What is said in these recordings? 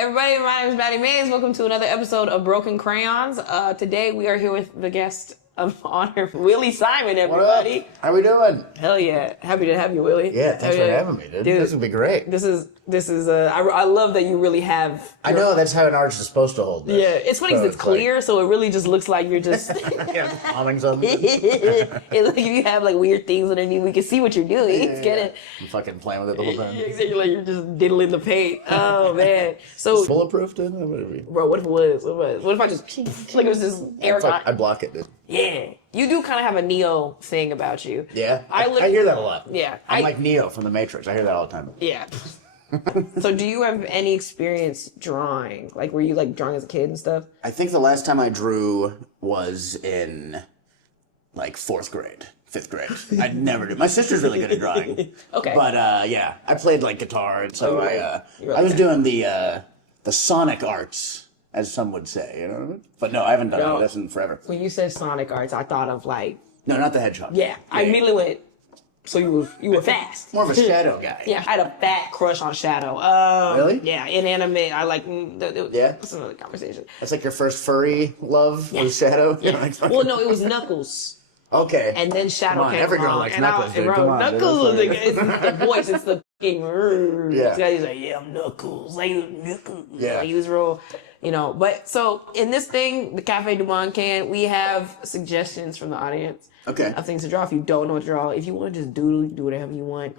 everybody. My name is Maddi Mays. Welcome to another episode of Broken Crayons. Today we are here with the guest of honor, Willie Simon, everybody. What up? How we doing? Hell yeah. Happy to have you, Willie. Yeah, thanks for having me, dude. This would be great. This is I love that you really have... I know, that's how an arch is supposed to hold this. Yeah, it's funny because it's clear, so it really just looks like you're just... Humming something. It's like if you have like weird things underneath, we can see what you're doing. It's getting... I'm fucking playing with it the whole time. Yeah, exactly, like you're just diddling the paint. Oh, man. So... Bulletproof, dude? Bro, what if it was? What if I just... Like it was this airtight... I'd block it, dude. Yeah. You do kind of have a Neo thing about you. Yeah? I hear that a lot. Yeah. I'm like Neo from The Matrix. I hear that all the time. Yeah. So do you have any experience drawing? Like, were you like drawing as a kid and stuff? I think the last time I drew was in like 4th grade. 5th grade. I'd never do. My sister's really good at drawing. Okay. But yeah, I played like guitar, and so You're I was doing the sonic arts, as some would say, you know. But no, I haven't done this in forever. When you said Sonic Arts, I thought of like... No, not the Hedgehog. Yeah, I immediately went... So you were fast. More of a Shadow guy. Yeah, I had a fat crush on Shadow. Really? Yeah, in anime, I like... Yeah? That's another conversation. That's like your first furry love was Shadow? Yeah. Well, no, it was Knuckles. Okay. And then Shadow came every girl along, likes and Knuckles, dude. bro, Come on, Knuckles, dude. it's the voice, it's the fucking... Yeah. He's like, yeah, I'm Knuckles. Like, Knuckles. Yeah. Like, he was real... You know, but so in this thing, the Cafe Du Monde can, we have suggestions from the audience. Okay. Of things to draw. If you don't know what to draw, if you want to just doodle, do whatever you want.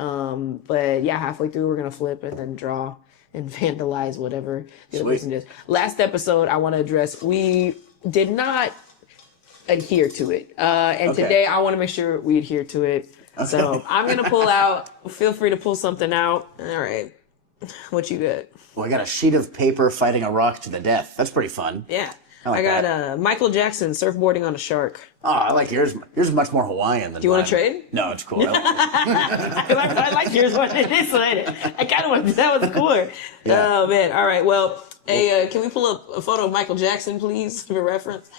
But yeah, halfway through, we're going to flip and then draw and vandalize whatever the other person does. Last episode, I want to address, we did not adhere to it. And today, I want to make sure we adhere to it. Okay. So I'm going to pull out, feel free to pull something out. All right. What you got? Well, I got a sheet of paper fighting a rock to the death. That's pretty fun. Yeah. I got Michael Jackson surfboarding on a shark. Oh, I like yours. Yours is much more Hawaiian than Do you want to trade? No, it's cool. I like yours more than this one. I kind of want that was cooler. Yeah. Oh, man. All right. Well, hey, can we pull up a photo of Michael Jackson, please, for reference?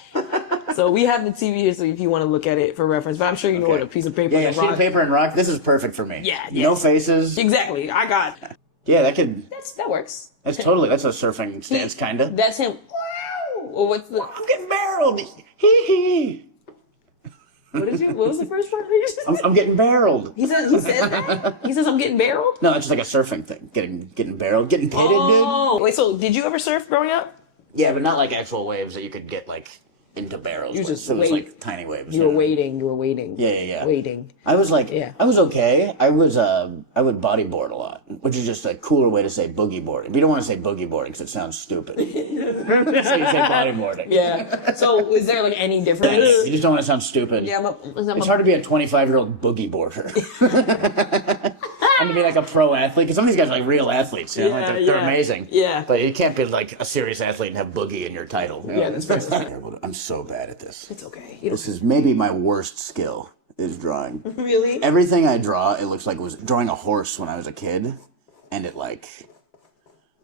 So we have the TV here, so if you want to look at it for reference. But I'm sure you know what a piece of paper and rock. Sheet of paper and rock. This is perfect for me. Yeah. No faces. Exactly. I got... Yeah, that works. That's a surfing stance, kind of. That's him. Wow. Or what's the... I'm getting barreled. Hee hee. What was the first part you said? I'm getting barreled. He says that? He says I'm getting barreled? No, it's just like a surfing thing. Getting barreled. Getting pitted, dude. Oh. Wait, so did you ever surf growing up? Yeah, but not like actual waves that you could get like into barrels. You just so it was like tiny waves. You were waiting. Yeah. Waiting. I was like, I was okay. I would bodyboard a lot, which is just a cooler way to say boogie boarding. But you don't want to say boogie boarding because it sounds stupid. So you say bodyboarding. Yeah. So is there like any difference? You just don't want to sound stupid. Yeah, it's hard to be a 25-year-old boogie boarder. And to be like a pro athlete, because some of these guys are like real athletes, you know, like they're amazing. Yeah. But you can't be like a serious athlete and have boogie in your title. Yeah, that's right. I'm so bad at this. It's okay. This is maybe my worst skill, is drawing. Really? Everything I draw, it looks like it was drawing a horse when I was a kid, and it like,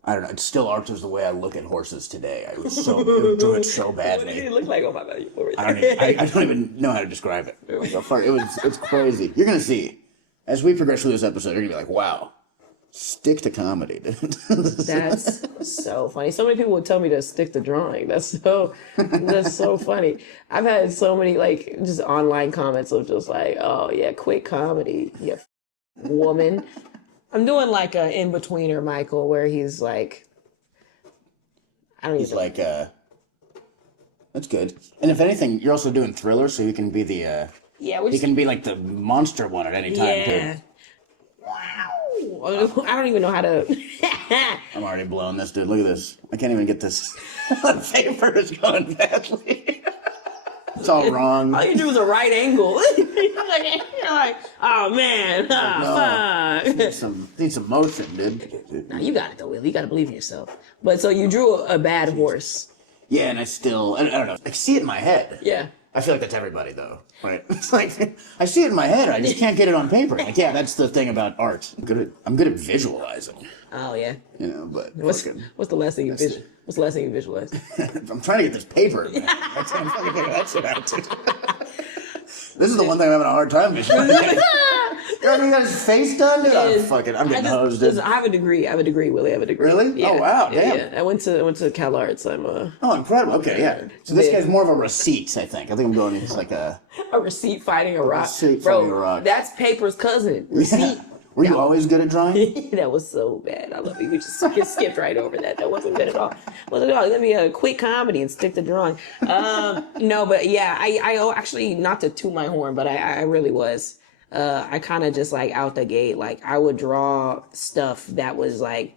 I don't know, it still arches the way I look at horses today. I drew it so badly. What did it look like? Oh my God. I don't even know how to describe it. It's crazy. You're going to see. As we progress through this episode, you're going to be like, wow, stick to comedy, dude. That's so funny. So many people would tell me to stick to drawing. That's so funny. I've had so many, like, just online comments of just like, oh, yeah, quit comedy, you woman. I'm doing like a in-betweener, Michael, where he's like, He's like, that's good. And if anything, you're also doing thriller, so you can be the... he can be like the monster one at any time, too. Wow. I don't even know how to... I'm already blowing this, dude. Look at this. I can't even get this. The paper is going badly. It's all wrong. All you do is a right angle. You're like, oh, man. Fuck. Need some motion, dude. Nah, you got it, though, Will. You got to believe in yourself. But so you drew a bad horse. Yeah, and I don't know. I see it in my head. Yeah. I feel like that's everybody, though, right? It's like, I see it in my head, I just can't get it on paper. Like, yeah, that's the thing about art. I'm good at visualizing. Oh, yeah. You know, but... What's the last thing you visualized? I'm trying to get this paper, man. That's how I'm fucking figuring that shit out, too. This is the one thing I'm having a hard time visualizing. You got his face done? Dude, I'm getting hosed. Listen, I have a degree, Willie. I have a degree. Really? Yeah. Oh, wow. Damn. Yeah. I went to Cal Arts. I'm Oh, incredible. Okay, yeah. So this guy's more of a receipt, I think. I think I'm going into like a receipt fighting a rock. Receipt Bro, fighting a rock. that's Paper's cousin. Receipt. Yeah. Were you always good at drawing? That was so bad. I love it. We just skipped right over that. That wasn't good at all. Wasn't at all. Let me quick comedy and stick to drawing. No, but yeah, I actually, not to toot my horn, but I really was. I kind of just like out the gate, like I would draw stuff that was like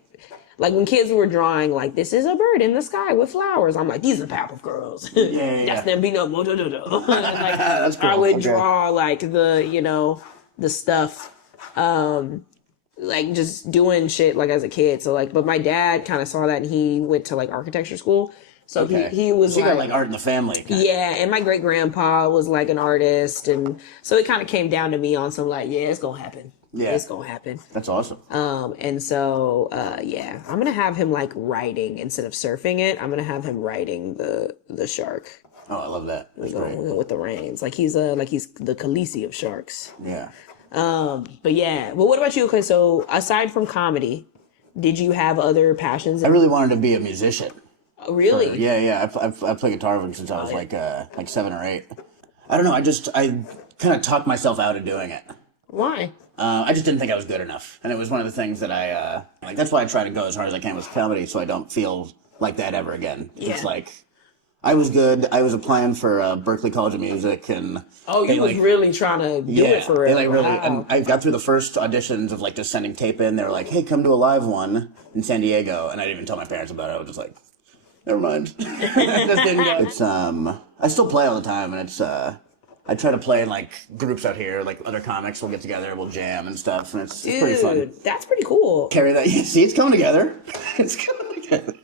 when kids were drawing, like, this is a bird in the sky with flowers. I'm like, these are the Powerpuff Girls. Yeah. That's them being like, That's cool. I would draw like the stuff, like just doing shit like as a kid. So like, but my dad kind of saw that and he went to like architecture school. So he was you got like art in the family. Yeah, and my great grandpa was like an artist, and so it kind of came down to me on some like, yeah, it's gonna happen. Yeah, it's gonna happen. That's awesome. And so yeah, I'm gonna have him like writing instead of surfing it. I'm gonna have him writing the shark. Oh, I love that. That's great. With the reins, like he's the Khaleesi of sharks. Yeah. But yeah, but what about you? Okay, so aside from comedy, did you have other passions? I really wanted to be a musician. Oh, really? Yeah. I play guitar since I was like 7 or 8. I don't know. I kind of talked myself out of doing it. Why? I just didn't think I was good enough, and it was one of the things that I like. That's why I try to go as hard as I can with comedy, so I don't feel like that ever again. Yeah. It's like I was good. I was applying for Berklee College of Music, and you was really trying to do it for real. They really, and I got through the first auditions of like just sending tape in. They were like, "Hey, come to a live one in San Diego," and I didn't even tell my parents about it. I was just like, never mind. I just didn't go. It's I still play all the time, and it's I try to play in like groups out here, like other comics. We'll get together, we'll jam and stuff, and it's pretty fun. That's pretty cool. Carry that. You see, it's coming together. It's coming together.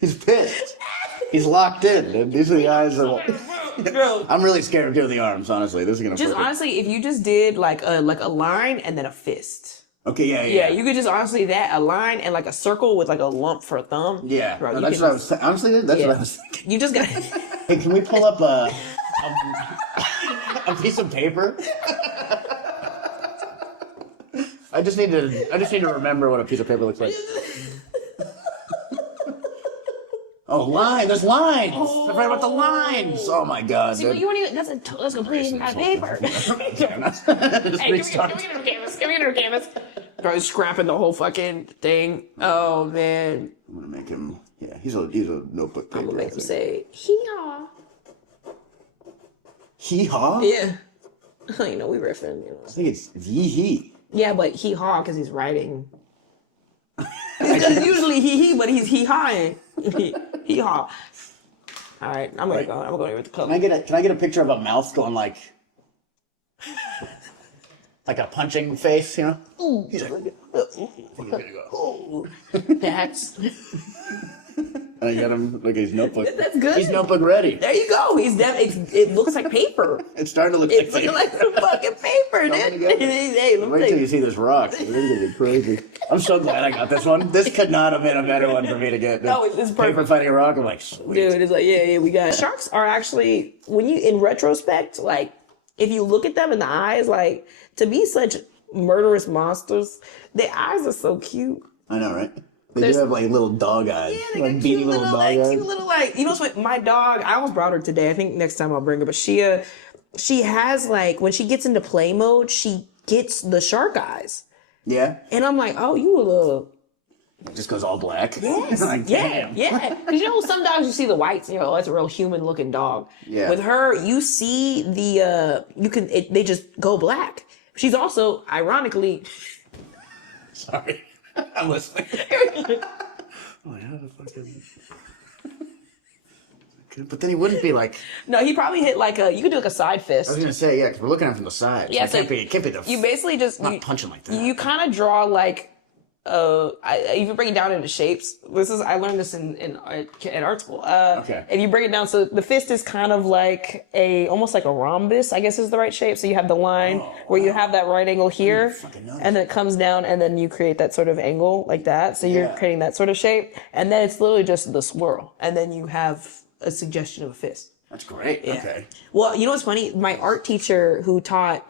He's pissed. He's locked in. Dude. These are the eyes of. I'm really scared of doing the arms. Honestly, this is gonna. Just honestly, if you just did like a line and then a fist. Okay, yeah. Yeah, you could just honestly a line and like a circle with like a lump for a thumb. Yeah, bro, that's what I was honestly. That's what I was thinking. You just got. Hey, can we pull up a piece of paper? I just need to remember what a piece of paper looks like. Oh, line! There's lines. I forgot about the lines. Oh my god! See, you want even that's complete not paper. Hey, come here, canvas. Bro, scrapping the whole fucking thing. Oh man. I'm gonna make him. Yeah, he's a notebook paper. I'm gonna make him say hee-haw. Hee-haw? Yeah. You know, we riffing. You know. I think it's yee-hee. Yeah, but hee-haw because he's writing. Usually hee-hee, but he's hee-hawing. Hee-haw. All right, I'm gonna go with the color. Can I get a picture of a mouth going like a punching face, you know? Ooh. He's like, That's. And I got him like his notebook. That's good. He's notebook ready. There you go. It looks like paper. It's starting to look It's like looking paper. like some fucking paper, dude. Hey, let me Wait tell till you. you see this rock. It's gonna be crazy. I'm so glad I got this one. This could not have been a better one for me to get. No, it's perfect. Paper fighting a rock. I'm like, sweet. Dude, it's like, yeah, we got it. Sharks are actually, when you, in retrospect, like, if you look at them in the eyes, like, to be such murderous monsters, their eyes are so cute. I know, right? They do have like little dog eyes. Yeah, they like got beady cute little little, dog eyes. cute little, like, you know what, my dog, I almost brought her today. I think next time I'll bring her, but she has, like, when she gets into play mode, she gets the shark eyes. Yeah? And I'm like, oh, you a little... It just goes all black. Yes. Like, damn. Yeah. Because you know, some dogs you see the whites, you know, that's a real human looking dog. Yeah. With her, you see they just go black. She's also, ironically. Sorry. I'm listening. Oh, yeah, fucking. But then he wouldn't be like. No, he probably hit like you could do like a side fist. I was gonna say, yeah, because we're looking at it from the side. Yeah, so it can't be the. You basically just not punching like that. You kind of draw like. If you break it down into shapes, I learned this in art school. Okay. If you break it down, so the fist is kind of like almost like a rhombus, I guess is the right shape. So you have the line where you have that right angle here, and then it comes down, and then you create that sort of angle like that. So you're creating that sort of shape, and then it's literally just the swirl, and then you have a suggestion of a fist. That's great. Yeah. Okay. Well, you know what's funny? My art teacher who taught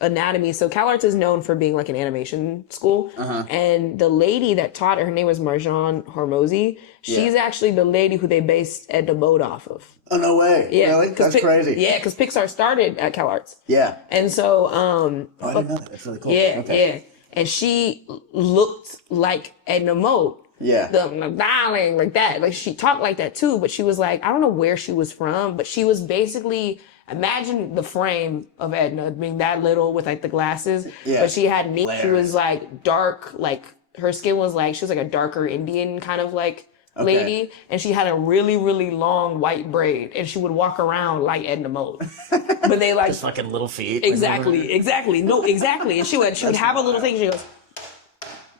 anatomy. So CalArts is known for being like an animation school. And the lady that taught her name was Marjan Hormozy. She's actually the lady who they based Edna Mode off of. Oh, no way. Yeah. Really? That's crazy. Yeah, because Pixar started at CalArts. Yeah. And so, Oh, I didn't know that. That's really cool. yeah, Okay. yeah. And she looked like Edna Mode. Yeah. The darling, like that. Like she talked like that too, but she was like, I don't know where she was from, but she was basically, imagine the frame of Edna being that little with like the glasses. Yeah. But she had neat, she Hilarious. was like dark, like her skin was like, she was like a darker Indian kind of like lady. And she had a really, really long white braid and she would walk around like Edna Mode. But they like, Just fucking little feet. exactly. No, exactly. And she would have a little thing. She goes,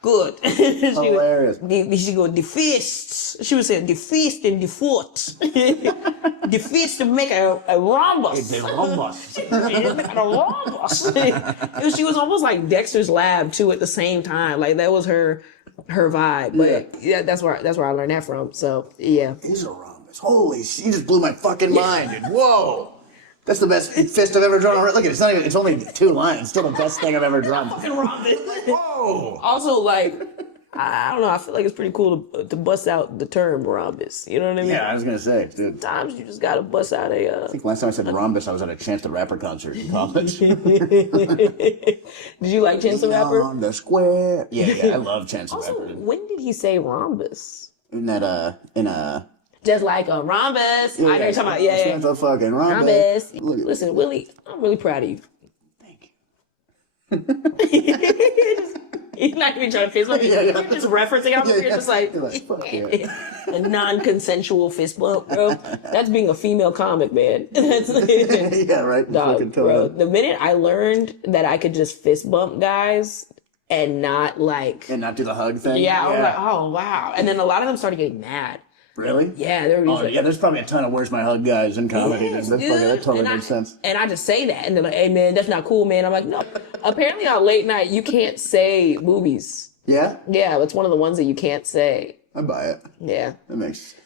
good. Hilarious. She go, the fists. She would say, the fist and the foot. The fist to make a rhombus. The rhombus. A rhombus. She was almost like Dexter's Lab too at the same time. Like that was her vibe. But yeah, that's where I learned that from. So yeah. Is a rhombus. Holy shit, you just blew my fucking mind, dude. Whoa. That's the best fist I've ever drawn. Look at it. It's only 2 lines. It's still the best thing I've ever drawn. Fucking rhombus. Whoa. Also, like, I don't know. I feel like it's pretty cool to bust out the term rhombus. You know what I mean? Yeah, I was going to say, dude. Sometimes you just gotta bust out a. I think last time I said rhombus, I was at a Chance the Rapper concert in college. Did you like Chance the Rapper? On the square. Yeah, I love Chance the Also, Rapper. when did he say rhombus? In a... Just like a rhombus. Yeah, I know you're talking about. Yeah. Chance the fucking rhombus. Rhombus. Listen, Willie, I'm really proud of you. Thank you. He's not even trying to fist bump. You're just referencing out there. You're just like, Fuck yeah. a non-consensual fist bump, bro. That's being a female comic, man. That's Yeah, right. dog, bro. The minute I learned that I could just fist bump guys and not like, And not do the hug thing? I was like, oh wow. And then a lot of them started getting mad. Really? Yeah, they were Oh, usually. yeah, there's probably a ton of Where's My Hug guys in comedy. Yes, that dude. totally And makes sense. And I just say that, and they're like, "Hey, man, that's not cool, man." I'm like, "No." Apparently, on late night, you can't say movies. Yeah? Yeah, it's one of the ones that you can't say. I buy it. Yeah. That makes...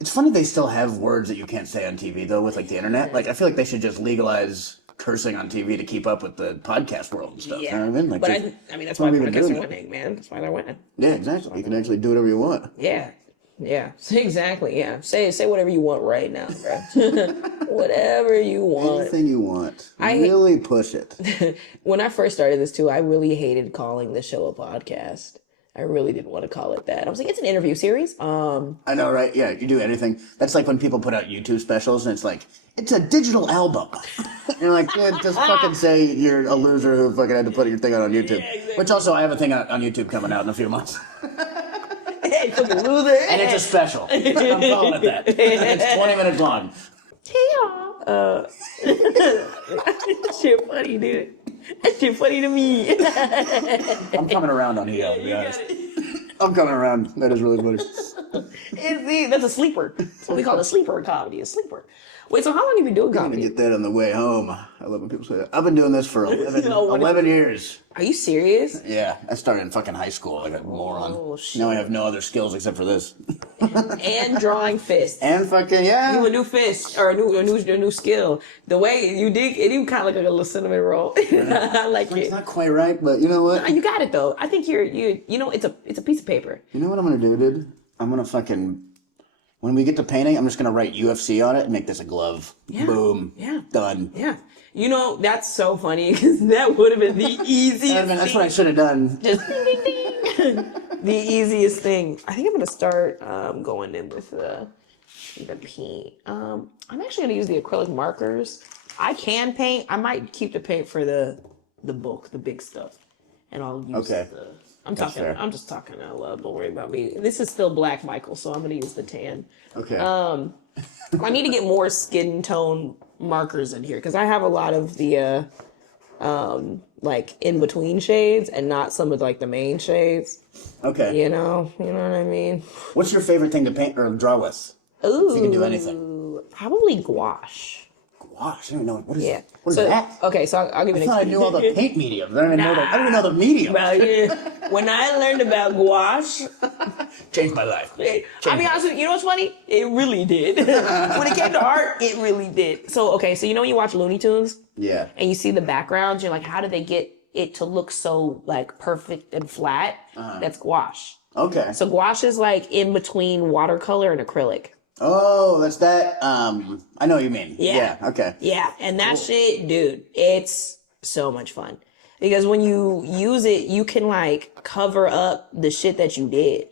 It's funny they still have words that you can't say on TV, though, with, like, the internet. Like, I feel like they should just legalize cursing on TV to keep up with the podcast world and stuff. Yeah. You know what I mean? Like, But just- I mean, that's why don't even podcasts do are that. winning, man. That's why they're winning. Yeah, exactly. You can actually do whatever you want. Yeah. Yeah. Exactly. Yeah. Say whatever you want right now, bro. Whatever you want. Anything you want. I- Really push it. When I first started this too, I really hated calling the show a podcast. I really didn't want to call it that. I was like, it's an interview series. I know, right? Yeah, you do anything. That's like when people put out YouTube specials and it's like, it's a digital album. You're like, yeah, just fucking say you're a loser who fucking had to put your thing out on YouTube. Yeah, exactly. Which also, I have a thing on YouTube coming out in a few months. Hey, fucking loser. And it's a special. I'm calling it that. It's 20 minutes long. That shit funny, dude. That shit funny to me. I'm coming around on EL, to be honest. I'm coming around. That is really funny. See, that's a sleeper. That's what we call a sleeper comedy. A sleeper. Wait, so how long have you been doing I'm gonna comedy? get that on the way home. I love when people say that. I've been doing this for 11 years. Are you serious? Yeah, I started in fucking high school like a moron. Oh, shit. Now I have no other skills except for this. And drawing fists. And fucking, yeah. You a new fist or a new skill. The way you dig, it even kind of look like a little cinnamon roll. I like It's it. not quite right, but you know what? You got it though. I think you know it's a piece of paper. You know what I'm gonna do, dude? I'm gonna fucking... When we get to painting, I'm just gonna write UFC on it and make this a glove. Yeah. Boom. Yeah. Done. Yeah. You know, that's so funny because that would have been the easiest That's what I should have done. Just ding, ding, ding. The easiest thing. I think I'm gonna start going in with the paint. I'm actually gonna use the acrylic markers. I can paint. I might keep the paint for the book, the big stuff, and I'll use the. fair. I'm just talking out loud. Don't worry about me. This is still black, Michael, so I'm gonna use the tan. Okay. I need to get more skin tone markers in here because I have a lot of the like in between shades and not some of like the main shades. Okay. You know what I mean? What's your favorite thing to paint or draw with? Ooh, If you can do anything. probably gouache. Gouache. I don't even know what is Yeah. What is that? Okay, so I'll give you I an thought I knew all the paint mediums. I don't even know the medium. Bro, yeah. When I learned about gouache, Changed my life. I'll be honest with you, you know what's funny? It really did. When it came to art, it really did. So, okay, so you know when you watch Looney Tunes? Yeah. And you see the backgrounds, you're like, how did they get it to look so, like, perfect and flat? That's gouache. Okay. So gouache is, like, in between watercolor and acrylic. Oh, that's that. I know what you mean. Yeah. Okay. Yeah, and that shit, dude, it's so much fun. Because when you use it, you can, like, cover up the shit that you did.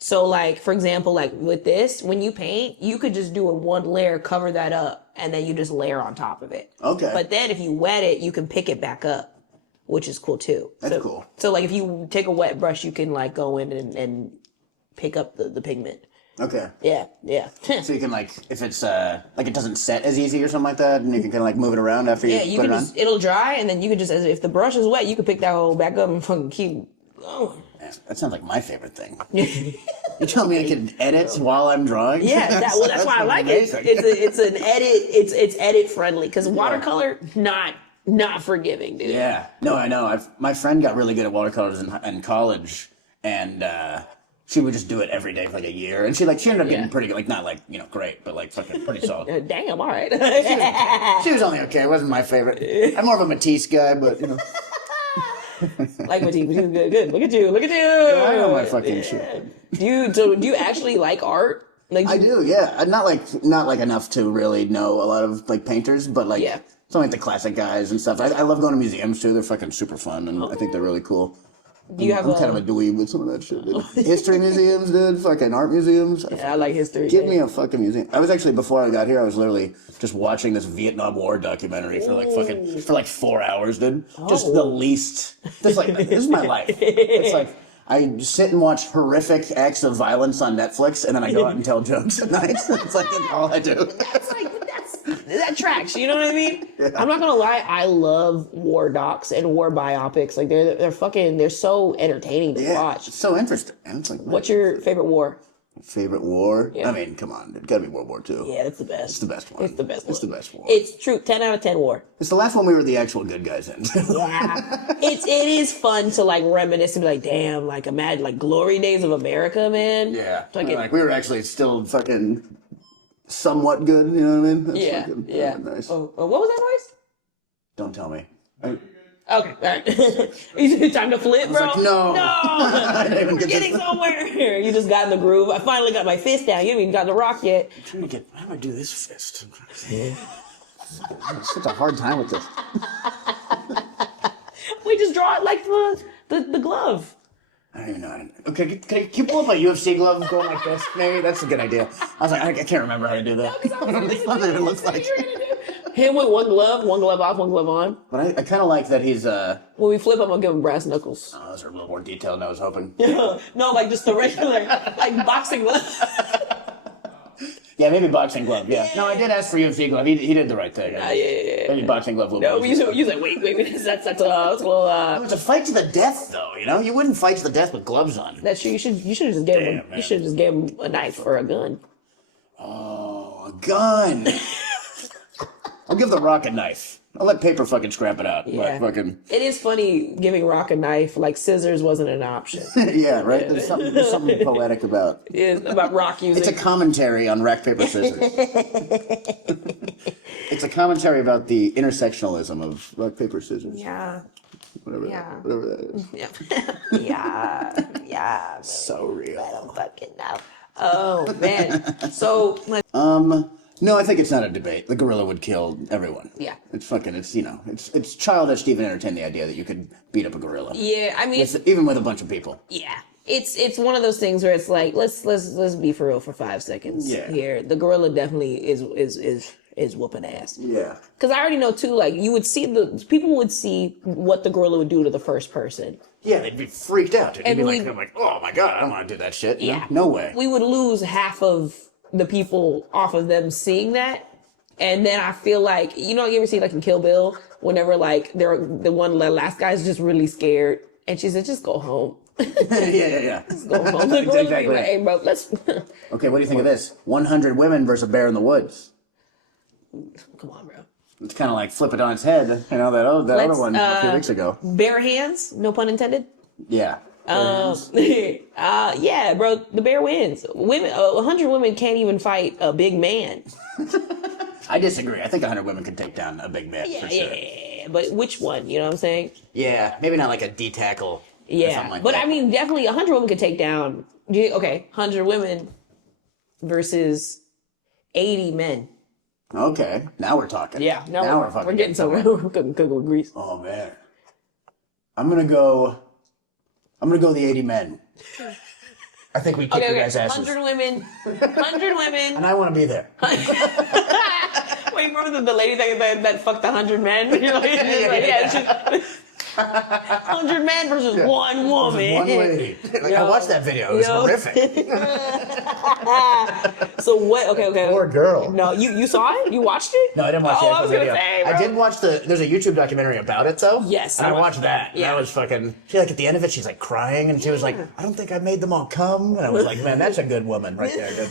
So, like, for example, like, with this, when you paint, you could just do a one layer, cover that up, and then you just layer on top of it. Okay. But then if you wet it, you can pick it back up, which is cool, too. That's cool. So, like, if you take a wet brush, you can, like, go in and pick up the pigment. Okay. Yeah, yeah. So you can, like, if it's, like, it doesn't set as easy or something like that, and you can kind of, like, move it around after you You put can it on? just, it'll dry, and then you can just, if the brush is wet, you can pick that whole back up and fucking keep going. That sounds like my favorite thing. You tell me I can edit while I'm drawing? Yeah, that's why I like amazing. it. It's an edit. It's edit friendly because watercolor not forgiving, dude. Yeah. No, I know. My friend got really good at watercolors in college, and she would just do it every day for like a year, and she ended up getting pretty good. Like, not like, you know, great, but like fucking pretty solid. Damn, all right. She was only okay. It wasn't my favorite. I'm more of a Matisse guy, but you know. Like Matisse, but he was good. Look at you. Yeah, I know my fucking shit. Do you actually like art? Like, I do, yeah. Not like enough to really know a lot of like painters, but like some like the classic guys and stuff. I love going to museums too. They're fucking super fun, and I think they're really cool. Do you have I'm kind of a dweeb with some of that shit, dude. History museums, dude. Fucking art museums. Yeah, I like history. Give me a fucking museum. I was actually, before I got here, I was literally just watching this Vietnam War documentary for 4 hours, dude. Just the least. This is my life. It's like I sit and watch horrific acts of violence on Netflix, and then I go out and tell jokes at night. It's like that's all I do. That tracks, you know what I mean? Yeah. I'm not gonna lie, I love war docs and war biopics. Like they're so entertaining to watch. It's so interesting. And it's like, what's your favorite war? Favorite war? Yeah. I mean, come on, it's gotta be World War II. Yeah, that's the best. It's the best one. It's the best one. It's the best war. It's true. 10 out of 10 war. It's the last one we were the actual good guys in. Yeah. It is fun to like reminisce and be like, damn, like imagine like glory days of America, man. Yeah. Like we were actually still fucking somewhat good, you know what I mean? That's yeah. Nice. Oh, what was that noise? Don't tell me. Okay, all right. Time to flip, bro. Like, no. I didn't even getting somewhere. You just got in the groove. I finally got my fist down. You haven't even got the rock yet. I'm trying to get. How do I do this fist? Such a hard time with this. We just draw it like the glove. I don't even know. Okay, can you pull up a UFC glove going like this? Maybe that's a good idea. I was like, I can't remember how to do that. No, I don't know what it looks like. Him with one glove off, one glove on. But I kind of like that he's. When we flip him, I'll give him brass knuckles. Oh, those are a little more detailed than I was hoping. No, like just the regular, like boxing glove. Yeah, maybe boxing glove. Yeah. No, I did ask for UFC glove. He did the right thing. Yeah. Maybe boxing glove. No, you said wait. That's a little. It's a fight to the death, though. You know, you wouldn't fight to the death with gloves on. That's true. You should have just gave him. You should have just gave him a knife or a gun. Oh, a gun. I'll give the Rock a knife. I'll let Paper fucking scrap it out. Yeah. But fucking. It is funny giving Rock a knife. Like scissors wasn't an option. Yeah, right. There's something poetic about. It is about Rock using. It's a commentary on rock paper scissors. It's a commentary about the intersectionalism of rock paper scissors. Yeah. Whatever that is. Yeah. Yeah. So real. I don't fucking know. Oh man. So. No, I think it's not a debate. The gorilla would kill everyone. Yeah. It's childish to even entertain the idea that you could beat up a gorilla. Yeah, I mean, even with a bunch of people. Yeah. It's one of those things where it's like let's be for real for 5 seconds. Yeah. Here, the gorilla definitely is whooping ass. Yeah. Because I already know too. Like people would see what the gorilla would do to the first person. Yeah, they'd be freaked out. And I'm like, oh my god, I don't want to do that shit. Yeah. No way. We would lose half of the people off of them seeing that. And then I feel like, you ever see like in Kill Bill, whenever like the last guy's just really scared and she said, just go home. Yeah. Just go home. The gorilla Exactly. be like, hey bro, let's. Okay, what do you think of this? 100 women versus a bear in the woods. Come on, bro. It's kind of like flip it on its head. You know, that other one a few weeks ago. Bare hands, no pun intended. Yeah. Yeah, bro, the bear wins. Women, 100 women can't even fight a big man. I disagree. I think 100 women could take down a big man for sure. Yeah, but which one? You know what I'm saying? Yeah, maybe not like a D-tackle. Yeah, Like but that. I mean, definitely 100 women could take down. Okay, 100 women versus 80 men. Okay, now we're talking. Yeah, now we're fucking getting somewhere. We're cooking with grease. Oh man, I'm gonna go the 80 men. I think we kick you guys' asses. 100 women. 100 women. And I want to be there. Wait, remember the lady that fucked 100 men? You're like, yeah. 100 men versus one woman. One lady. I watched that video. It was horrific. So what? Okay. Poor girl. No, you saw it? You watched it? No, I didn't watch the actual video. Say, I did watch there's a YouTube documentary about it though. Yes. And I watched that. Yeah. That was fucking, she like at the end of it, she's like crying and she was like, I don't think I made them all come. And I was like, man, that's a good woman right there. Good.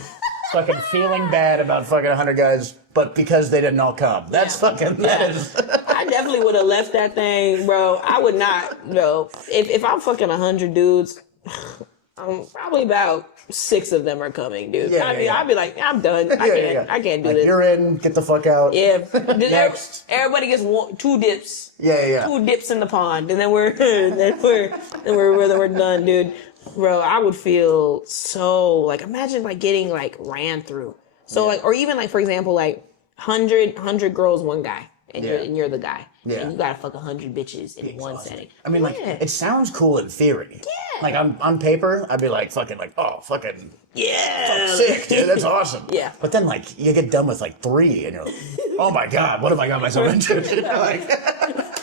Fucking feeling bad about fucking 100 guys, but because they didn't all come. That's fucking, that is. I definitely would have left that thing, bro. I would not, no. If I'm fucking 100 dudes, probably about 6 of them are coming, dude. Yeah, I'd be like, I'm done. I can't do like, this. You're in, get the fuck out. Yeah. Next. Everybody gets 2 dips. Yeah. 2 dips in the pond, and then we're done, dude. Bro, I would feel so like, imagine like getting like ran through. So like, or even like, for example, like 100 girls, one guy, and you're the guy. Yeah. And you gotta fuck 100 bitches in one setting. I mean, like, it sounds cool in theory. Yeah. Like, on paper, I'd be like, fucking, like, oh, fucking. Yeah. Sick, dude. That's awesome. Yeah. But then, like, you get done with, like, 3, and you're like, oh my God, what have I got myself into? Like,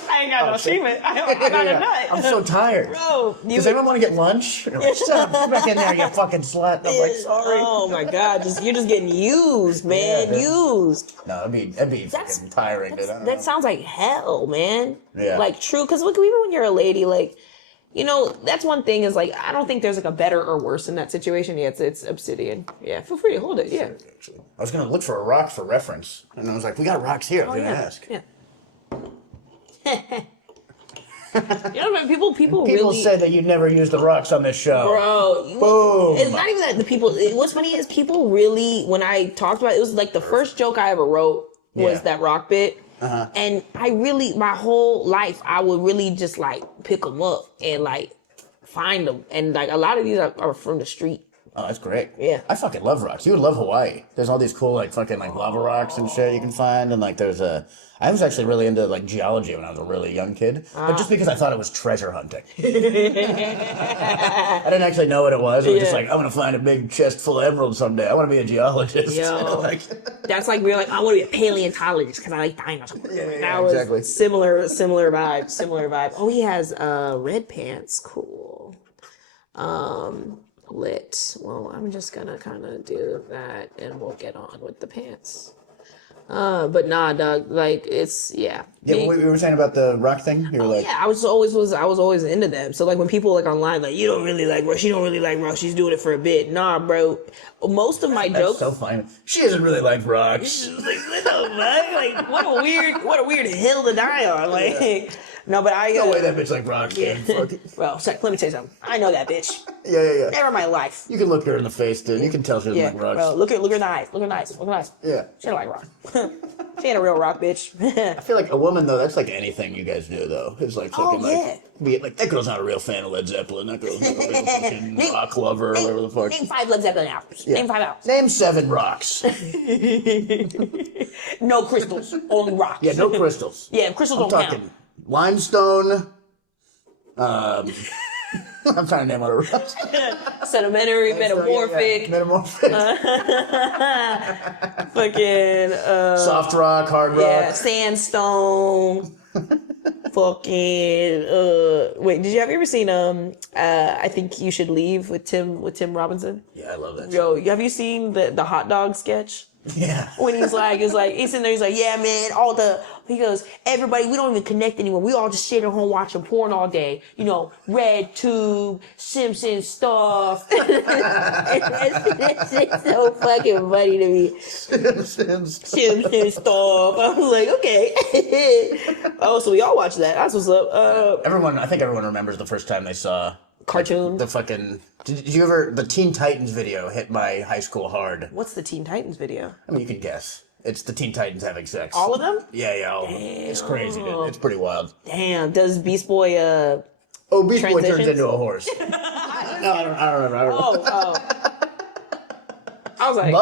I ain't got no semen. I got a nut. I'm so tired. Bro, does anyone want to get lunch? And you're like, shut up, get back in there, you fucking slut. And I'm like, sorry. Oh my God, you're just getting used, man. Used. No, that'd be fucking tiring, dude. That sounds like hell, man. Yeah. Like, true, because look, even when you're a lady, like, you know, that's one thing is, like, I don't think there's, like, a better or worse in that situation. Yeah, it's obsidian. Yeah, feel free to hold it, yeah. I was going to look for a rock for reference, and I was like, we got rocks here. I was going to ask. Yeah. You know, people really said that you never used the rocks on this show. Bro, boom. It's not even that the people. What's funny is people really, when I talked about it, was like the first joke I ever wrote was that rock bit. Uh-huh. And I really, my whole life, I would really just like pick them up and like find them. And like a lot of these are from the street. Oh, that's great. Yeah. I fucking love rocks. You would love Hawaii. There's all these cool, like, fucking, like, lava rocks and shit you can find. And, like, I was actually really into, like, geology when I was a really young kid. But just because I thought it was treasure hunting. I didn't actually know what it was. I was just like, I'm going to find a big chest full of emeralds someday. I want to be a geologist. Yo. Like, that's like, we're like, I want to be a paleontologist because I like dinosaurs. Yeah, exactly. Similar vibe. Oh, he has red pants. Cool. Lit. Well, I'm just gonna kind of do that and we'll get on with the pants. But nah, dog, like, it's, yeah. Yeah, what we were saying about the rock thing? You were like... Yeah, I was always into them. So, like, when people, like, online, like, you don't really like rock, she don't really like rock, she's doing it for a bit. Nah, bro. Most of my jokes... That's so funny. She doesn't really like rocks. Like, what the fuck? Like, what a weird hill to die on. Like... No, but I... No way that bitch like rocks. Yeah. Well, let me tell you something. I know that bitch. Yeah. Never in my life. You can look her in the face, dude. You can tell she doesn't like rocks. Bro, look her in the eyes. Look her in the eyes. Yeah. She don't like rock. She ain't a real rock bitch. I feel like a woman, though, that's like anything you guys do, though. It's like fucking like that girl's not a real fan of Led Zeppelin. That girl's not a real fucking rock lover or whatever the fuck. Name 5 Led Zeppelin albums. Yeah. Name 5 albums. Name 7 rocks. No crystals. Only rocks. Yeah, no crystals. Yeah, crystals don't count. Limestone. I'm trying to name other rocks. Sedimentary, metamorphic. Yeah. Metamorphic. Fucking soft rock, hard rock. Yeah, sandstone. Fucking wait, have you ever seen I Think You Should Leave with Tim Robinson? Yeah, I love that. Yo, have you seen the hot dog sketch? Yeah. When he's sitting there, he's like, yeah, man, all everybody, we don't even connect anymore. We all just sit at home watching porn all day. You know, Red Tube, Simpsons stuff. That shit's so fucking funny to me. Simpsons stuff. I was like, okay. Oh, so we all watched that. That's what's up. I think everyone remembers the first time they saw cartoon. The fucking. Did you ever the Teen Titans video hit my high school hard? What's the Teen Titans video? I mean, you can guess. It's the Teen Titans having sex. All of them? Yeah, all of them. It's crazy, dude. It's pretty wild. Damn. Does Beast Boy Beast Boy turns into a horse. No, I don't remember. I was like,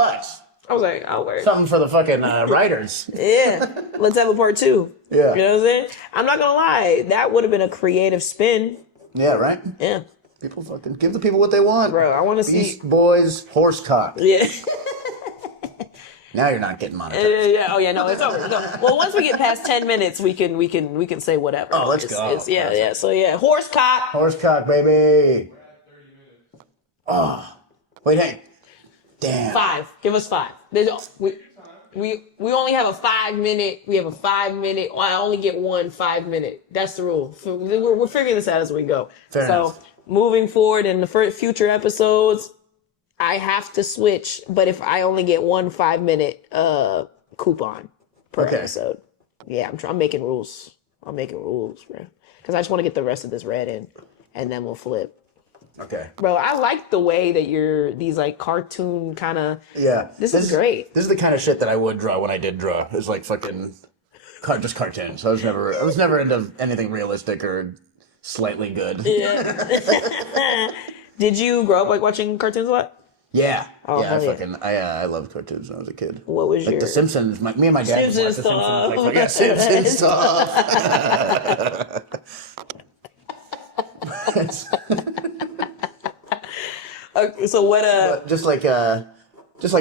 oh, word. Something for the fucking writers. Yeah. Let's have a part 2. Yeah. You know what I'm saying? I'm not gonna lie. That would have been a creative spin. Yeah, right? Yeah. People fucking give the people what they want. Bro, I want to see. Beast Boys horse cock. Yeah. Now you're not getting monetized. Yeah. Oh yeah. No, it's over. Well, once we get past 10 minutes, we can say whatever. Oh, let's go. Yeah. So yeah, horse cock. Horse cock, baby. Oh, wait, hey. Damn. 5. Give us 5. We only have a 5 minute. We have a 5 minute. I only get 1 5 minute. That's the rule. We're figuring this out as we go. Fair enough. Moving forward in the future episodes, I have to switch. But if I only get 1 5 minute coupon per episode, yeah, I'm making rules. I'm making rules, bro. Because I just want to get the rest of this read in, and then we'll flip. Okay. Bro, I like the way that you're these like cartoon kind of. Yeah. This is great. This is the kind of shit that I would draw when I did draw. It's like fucking just cartoons. I was never into anything realistic or slightly good. Yeah. Did you grow up like watching cartoons a lot? Yeah. Oh, yeah, I loved cartoons when I was a kid. What was like The Simpsons. Me and my dad would watch The Simpsons. Simpsons stuff. Okay, so what? But just like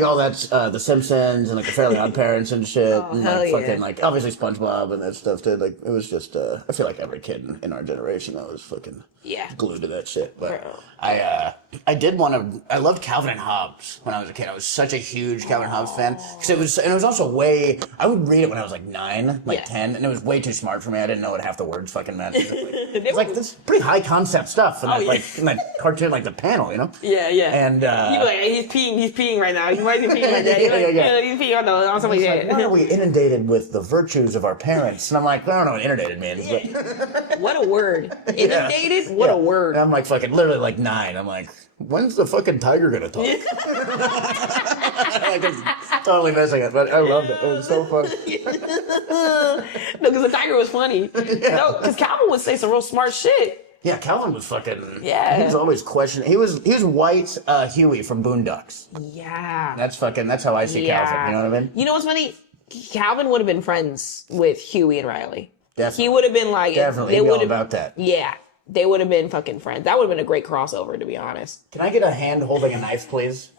all that's The Simpsons and like the Fairly Odd Parents and shit, and like fucking like obviously SpongeBob and that stuff too. Like it was just I feel like every kid in our generation that was fucking glued to that shit. But I did want to. I loved Calvin and Hobbes when I was a kid. I was such a huge Calvin and Hobbes fan because it was also way. I would read it when I was like 9, 10, and it was way too smart for me. I didn't know what half the words fucking meant. It's like this pretty high concept stuff, and in that cartoon, like the panel, you know. Yeah. And you'd be like, he's peeing right now. Why is he peeing like that? He's peeing on somebody's head. Why are we inundated with the virtues of our parents? And I'm like, I don't know what inundated means. But... What a word. Inundated? What a word. And I'm like fucking literally like 9. I'm like, when's the fucking tiger gonna talk? Like, I'm totally missing it, but I loved it. It was so funny. No, because the tiger was funny. No, because Calvin would say some real smart shit. Yeah, Calvin was fucking. Yeah. He was always questioning. He was white Huey from Boondocks. Yeah. That's how I see Calvin. You know what I mean? You know what's funny? Calvin would have been friends with Huey and Riley. Definitely. He would have been like. Definitely. They would have about that. Yeah. They would have been fucking friends. That would have been a great crossover, to be honest. Can I get a hand holding a knife, please?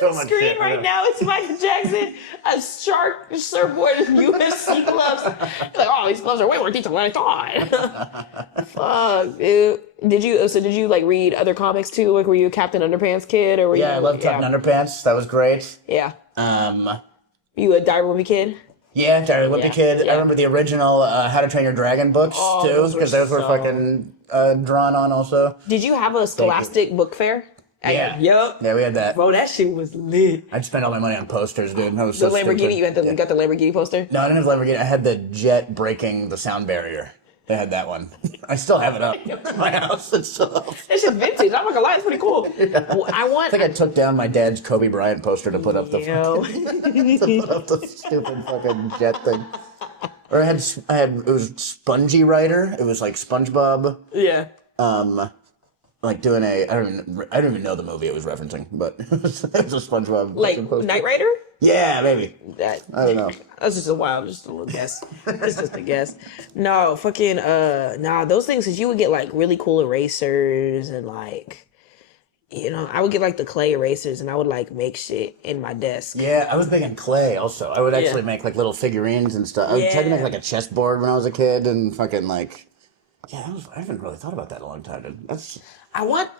So much screen shit, right now. It's Michael Jackson, a shark surfboard, and UFC gloves. You're like, oh, these gloves are way more detailed than I thought. Fuck, dude. Did you like read other comics too? Like, were you a Captain Underpants kid, or were you? I love Captain Underpants. That was great. Yeah. You a Diary Wimpy kid? Yeah, Diary Wimpy kid. I remember the original How to Train Your Dragon books too, because those were fucking drawn on also. Did you have a Scholastic book fair? Yeah. Yep. Yeah, we had that. Bro, that shit was lit. I'd spend all my money on posters, dude. That was the so Lamborghini, stupid. you got the Lamborghini poster? No, I didn't have Lamborghini. I had the jet breaking the sound barrier. They had that one. I still have it up in my house. It's still up. It's just vintage. I'm not gonna lie, it's pretty cool. Yeah. I think I took down my dad's Kobe Bryant poster to put up the stupid fucking jet thing. Or I had it was Spongy Rider. It was like SpongeBob. Yeah. Like doing I don't even know the movie it was referencing, but it was a SpongeBob. Like Knight Rider? Yeah, maybe. I don't know. That's just a little guess. It's just a guess. No, fucking, those things, because you would get like really cool erasers and like, you know, I would get like the clay erasers and I would like make shit in my desk. Yeah, I was big in clay also. I would actually make like little figurines and stuff. I would try to make like a chessboard when I was a kid and fucking like, Yeah, I haven't really thought about that in a long time, dude. That's... I want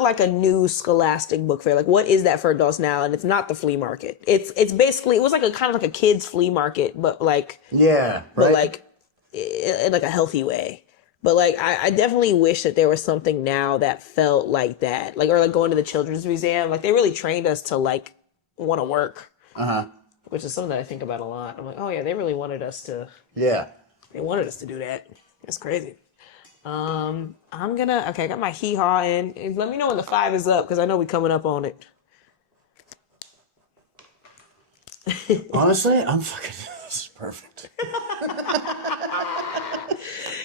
like a new Scholastic book fair. Like, what is that for adults now? And it's not the flea market. It's basically, it was like a kind of like a kids flea market, but like, yeah, right? but like in like a healthy way. But like, I definitely wish that there was something now that felt like that. Like, or like going to the children's museum. Like, they really trained us to like want to work. Which is something that I think about a lot. I'm like, oh yeah, they really wanted us to. Yeah. They wanted us to do that. It's crazy. I got my hee-haw in. Let me know when the 5 is up, because I know we're coming up on it. Honestly, I'm fucking... This is perfect.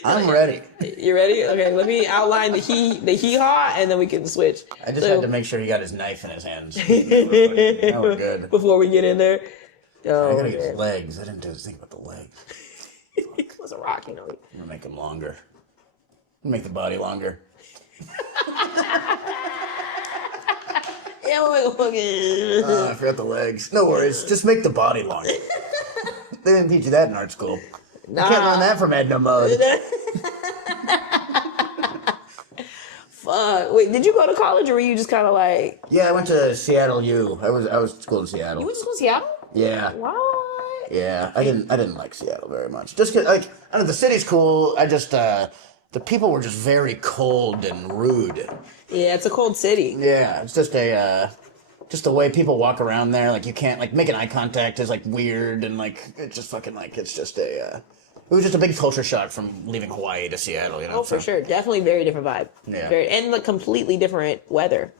I'm ready. You ready? Okay, let me outline the hee-haw, and then we can switch. I just had to make sure he got his knife in his hands. Now we're good. Before we get in there. Oh, I gotta get his legs. I didn't do think about the legs. It was a rock, you know. I'm gonna make him longer. Make the body longer. I forgot the legs. No worries. Just make the body longer. They didn't teach you that in art school. Nah. You can't learn that from Edna Mode. Fuck. Wait, did you go to college, or were you just kind of like? Yeah, I went to Seattle U. I was school in Seattle. You went to school in Seattle? Yeah. What? Yeah, I didn't like Seattle very much. Just 'cause, like, I don't know, the city's cool. I just the people were just very cold and rude. Yeah, it's a cold city. Yeah, it's just the way people walk around there. Like, you can't, like, making eye contact is like weird, and like it's just fucking like it's just it was just a big culture shock from leaving Hawaii to Seattle, you know. Oh, for sure, definitely very different vibe. Yeah, and like completely different weather.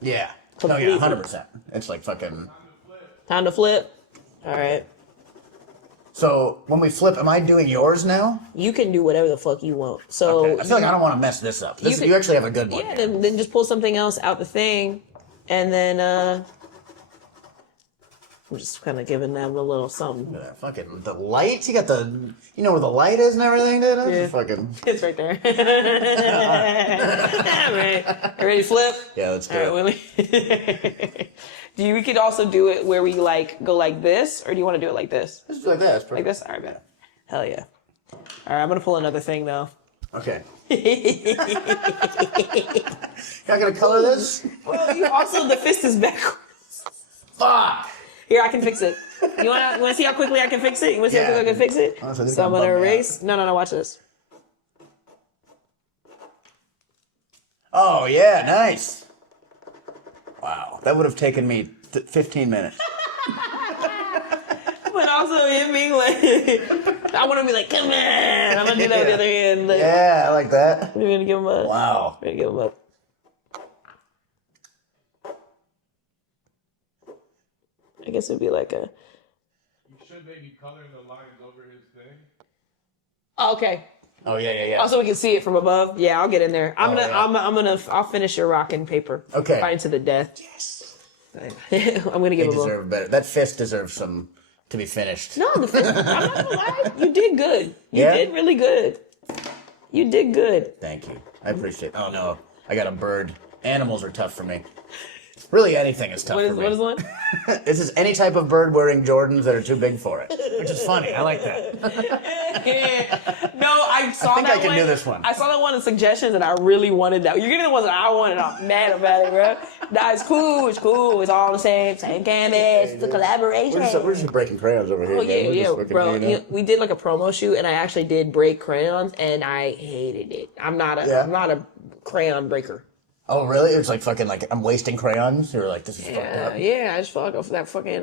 Yeah, completely. 100%. It's like fucking time to flip. All right. So when we flip, am I doing yours now? You can do whatever the fuck you want. So okay. I feel like I don't want to mess this up. You actually have a good one. Yeah, then just pull something else out the thing, and then I'm just kind of giving them a little something. Yeah, fucking the lights. You got you know where the light is and everything, dude. Yeah. Fucking. It's right there. All right. You ready to flip? Yeah, let's do it. All right, Willie. We could also do it where we like go like this, or do you want to do it like this? Let's do it like that. That's perfect. Like this? All right, man. Hell yeah. All right, I'm gonna pull another thing though. Okay. Not gonna color this? Well, you also the fist is backwards. Fuck. Here, I can fix it. You wanna see how quickly I can fix it? You wanna see how quickly I can fix it? Honestly, so I'm gonna erase. No. Watch this. Oh yeah, nice. Wow, that would have taken me 15 minutes. But also it being like, I want to be like, come on. I'm gonna do that with the other hand. Like, yeah, I like that. We're gonna give him a. Wow. We're gonna give him a. I guess it'd be like a. You should maybe color the lines over his thing. Oh, okay. Oh yeah. Also, we can see it from above. Yeah, I'll get in there. I'll finish your rocking paper. Okay. Fight to the death. Yes. I'm gonna give him. Deserve better. That fist deserves some to be finished. No, the fist. I'm not gonna lie. You did good. You did really good. You did good. Thank you. I appreciate it. Oh no, I got a bird. Animals are tough for me. Really, anything is tough for me. What is one? This is any type of bird wearing Jordans that are too big for it, which is funny. I like that. No, I saw that one. I think I can do this one. I saw that one in suggestions, and I really wanted that. You're getting the ones that I wanted. I'm mad about it, bro. Nah, it's cool. It's cool. It's all the same canvas. It's a collaboration. We're just breaking crayons over here. Oh yeah, bro. We did like a promo shoot, and I actually did break crayons, and I hated it. I'm not a crayon breaker. Oh really? It's like fucking like I'm wasting crayons. You're like, this is fucked up. Yeah, I just feel like I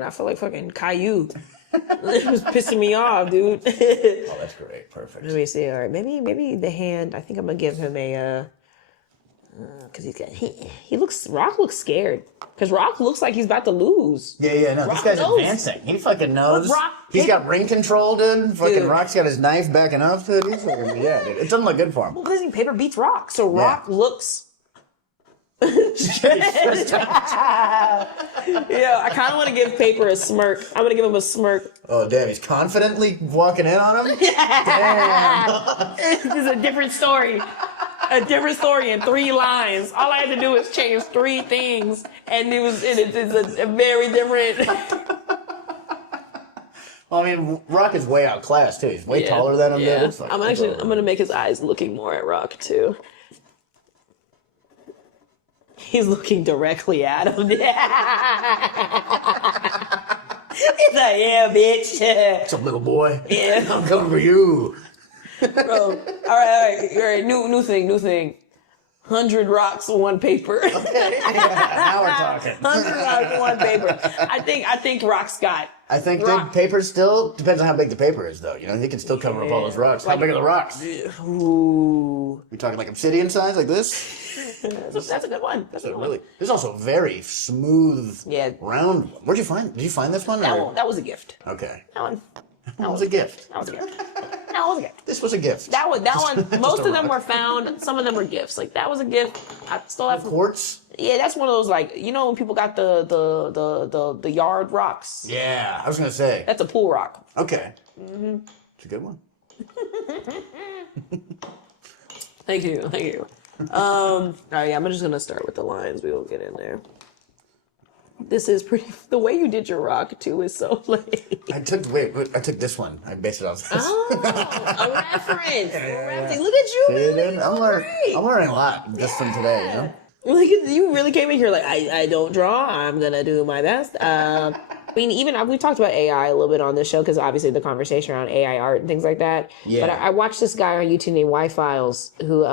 feel like fucking Caillou. It was pissing me off, dude. Oh, that's great. Perfect. Let me see. All right, maybe the hand. I think I'm gonna give him a because Rock looks scared because Rock looks like he's about to lose. Yeah. No, Rock this guy's knows. advancing. He fucking knows. He's Rock, got ring control, dude. Fucking Rock's got his knife backing up, dude. He's fucking dude. It doesn't look good for him. Well, because paper beats Rock, so Rock looks. Yeah, I kind of want to give Paper a smirk. I'm gonna give him a smirk. Oh damn, he's confidently walking in on him. Damn, This is a different story. A different story in 3 lines. All I had to do was change 3 things, and it's a very different. Well, I mean, Rock is way outclassed too. He's way taller than him. Yeah. Dude. It's like, I'm gonna make his eyes looking more at Rock too. He's looking directly at him. He's like, yeah, bitch. What's up, little boy? Yeah. I'm coming for you. Bro. All right. New thing. 100 rocks, one paper. Okay. Now we're talking. 100 rocks, one paper. I think Rock's got. I think the paper still depends on how big the paper is, though. You know, he can still cover up all those rocks. How big are the rocks? Ooh. We talking like obsidian size, like this? That's a good one. That's a good one. Really, this is also a very smooth, Yeah. round one. Where'd you find? Did you find this one? That or- one. That was a gift. Okay. That one. That was a gift. That was a gift. That was a gift. This was a gift. That one. Most of them rock. were found. Some of them were gifts. Like that was a gift. I stole that from. Quartz. Yeah, that's one of those like when people got the yard rocks. Yeah, I was gonna say. That's a pool rock. Okay. Mm-hmm. It's a good one. Thank you. All right, I'm just gonna start with the lines. We will get in there. This is pretty. The way you did your rock too is so like. I took this one. I based it off this. Oh, a reference. Look at you. See, Man, dude? I'm learning a lot just from today. You know. Like you really came in here like I don't draw. I'm gonna do my best. I mean, even we talked about AI a little bit on this show because obviously the conversation around AI art and things like that. Yeah. But I watched this guy on YouTube named Y Files who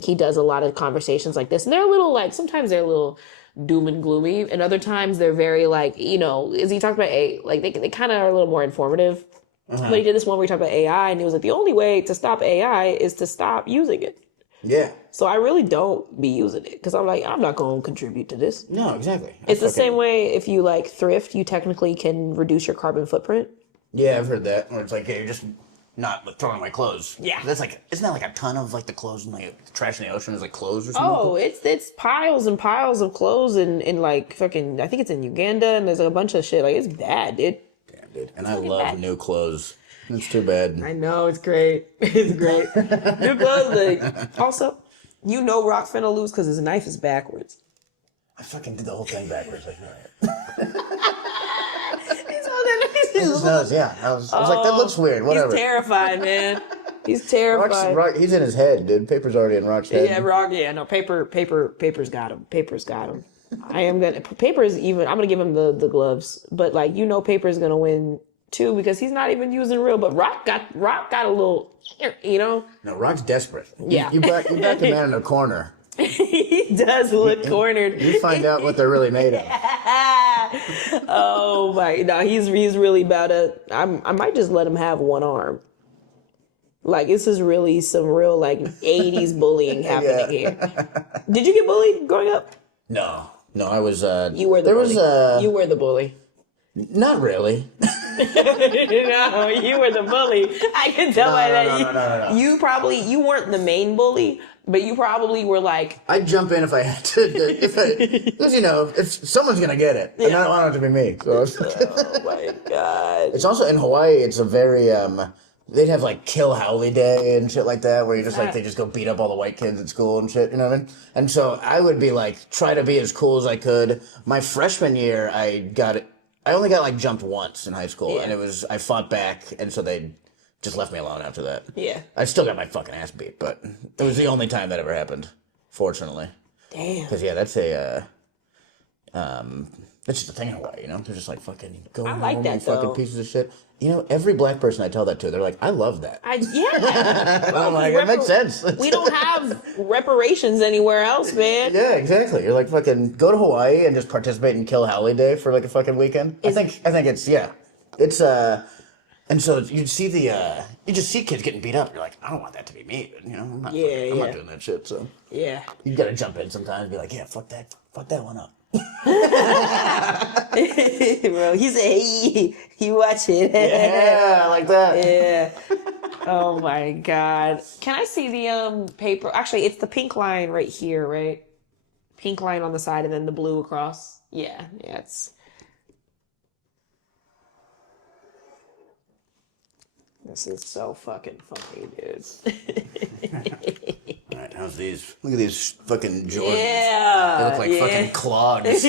he does a lot of conversations like this, and they're a little like sometimes they're a little doom and gloomy, and other times they're very like as he talked about like they kind of are a little more informative. But he did this one where he talked about AI, and he was like, the only way to stop AI is to stop using it. Yeah. So I really don't be using it because I'm like, I'm not going to contribute to this. No, exactly. It's the same way if you like thrift, you technically can reduce your carbon footprint. Yeah, I've heard that. Where it's like, hey, you're just not like, throwing away clothes. Yeah. That's like, isn't that like a ton of like the clothes and like the trash in the ocean is like clothes or something? Oh, it's piles and piles of clothes in like fucking, I think it's in Uganda and there's like a bunch of shit. Like it's bad, dude. Damn, dude. And I love new clothes. It's too bad. I know, it's great. It's great. New clothes. Like, also, Rock finna lose because his knife is backwards. I fucking did the whole thing backwards. Like, His nose, yeah. I was like, that looks weird. Whatever. He's terrified, man. He's terrified. He's in his head, dude. Paper's already in Rock's head. Yeah, Rock. Yeah, no, paper's got him. Paper's got him. I'm gonna give him the gloves, but like paper's gonna win too because he's not even using real. But Rock got a little, No, Rock's desperate. Yeah. You back the man in a corner. He does look cornered. You find out what they're really made of. Oh my! No, he's really about to. I might just let him have one arm. Like this is really some real like 80s bullying happening here. Did you get bullied growing up? No, I was. You were the bully. You were the bully. Not really. No, you were the bully. I can tell by that. No. You weren't the main bully, but you probably were like. I'd jump in if I had to. Because if someone's gonna get it, and I don't want it to be me. So. Oh my god! It's also in Hawaii. It's a very They'd have like Kill Howley Day and shit like that, where you just like they just go beat up all the white kids at school and shit. You know what I mean? And so I would be like try to be as cool as I could. My freshman year, I only got like jumped once in high school, and I fought back, and so they just left me alone after that. Yeah. I still got my fucking ass beat, but it was the only time that ever happened, fortunately. Damn. Because that's just a thing in Hawaii, They're just like fucking go home, like that, you fucking though. pieces of shit. Every black person I tell that to, they're like, I love that. Yeah. I'm like, it makes sense. We don't have reparations anywhere else, man. Yeah, exactly. You're like fucking go to Hawaii and just participate in Kill Howley Day for like a fucking weekend. I think it's it's and so you just see kids getting beat up. You're like, I don't want that to be me. I'm not doing that shit. So Yeah. you gotta jump in sometimes and be like, yeah, fuck that one up. Bro, he said, hey, you watch it. Yeah, like that. Yeah. Oh my god. Can I see the paper? Actually, it's the pink line right here, right? Pink line on the side and then the blue across. Yeah, it's. This is so fucking funny, dude. All right, How's these? Look at these fucking Jordans. Yeah. They look like fucking clogs. Like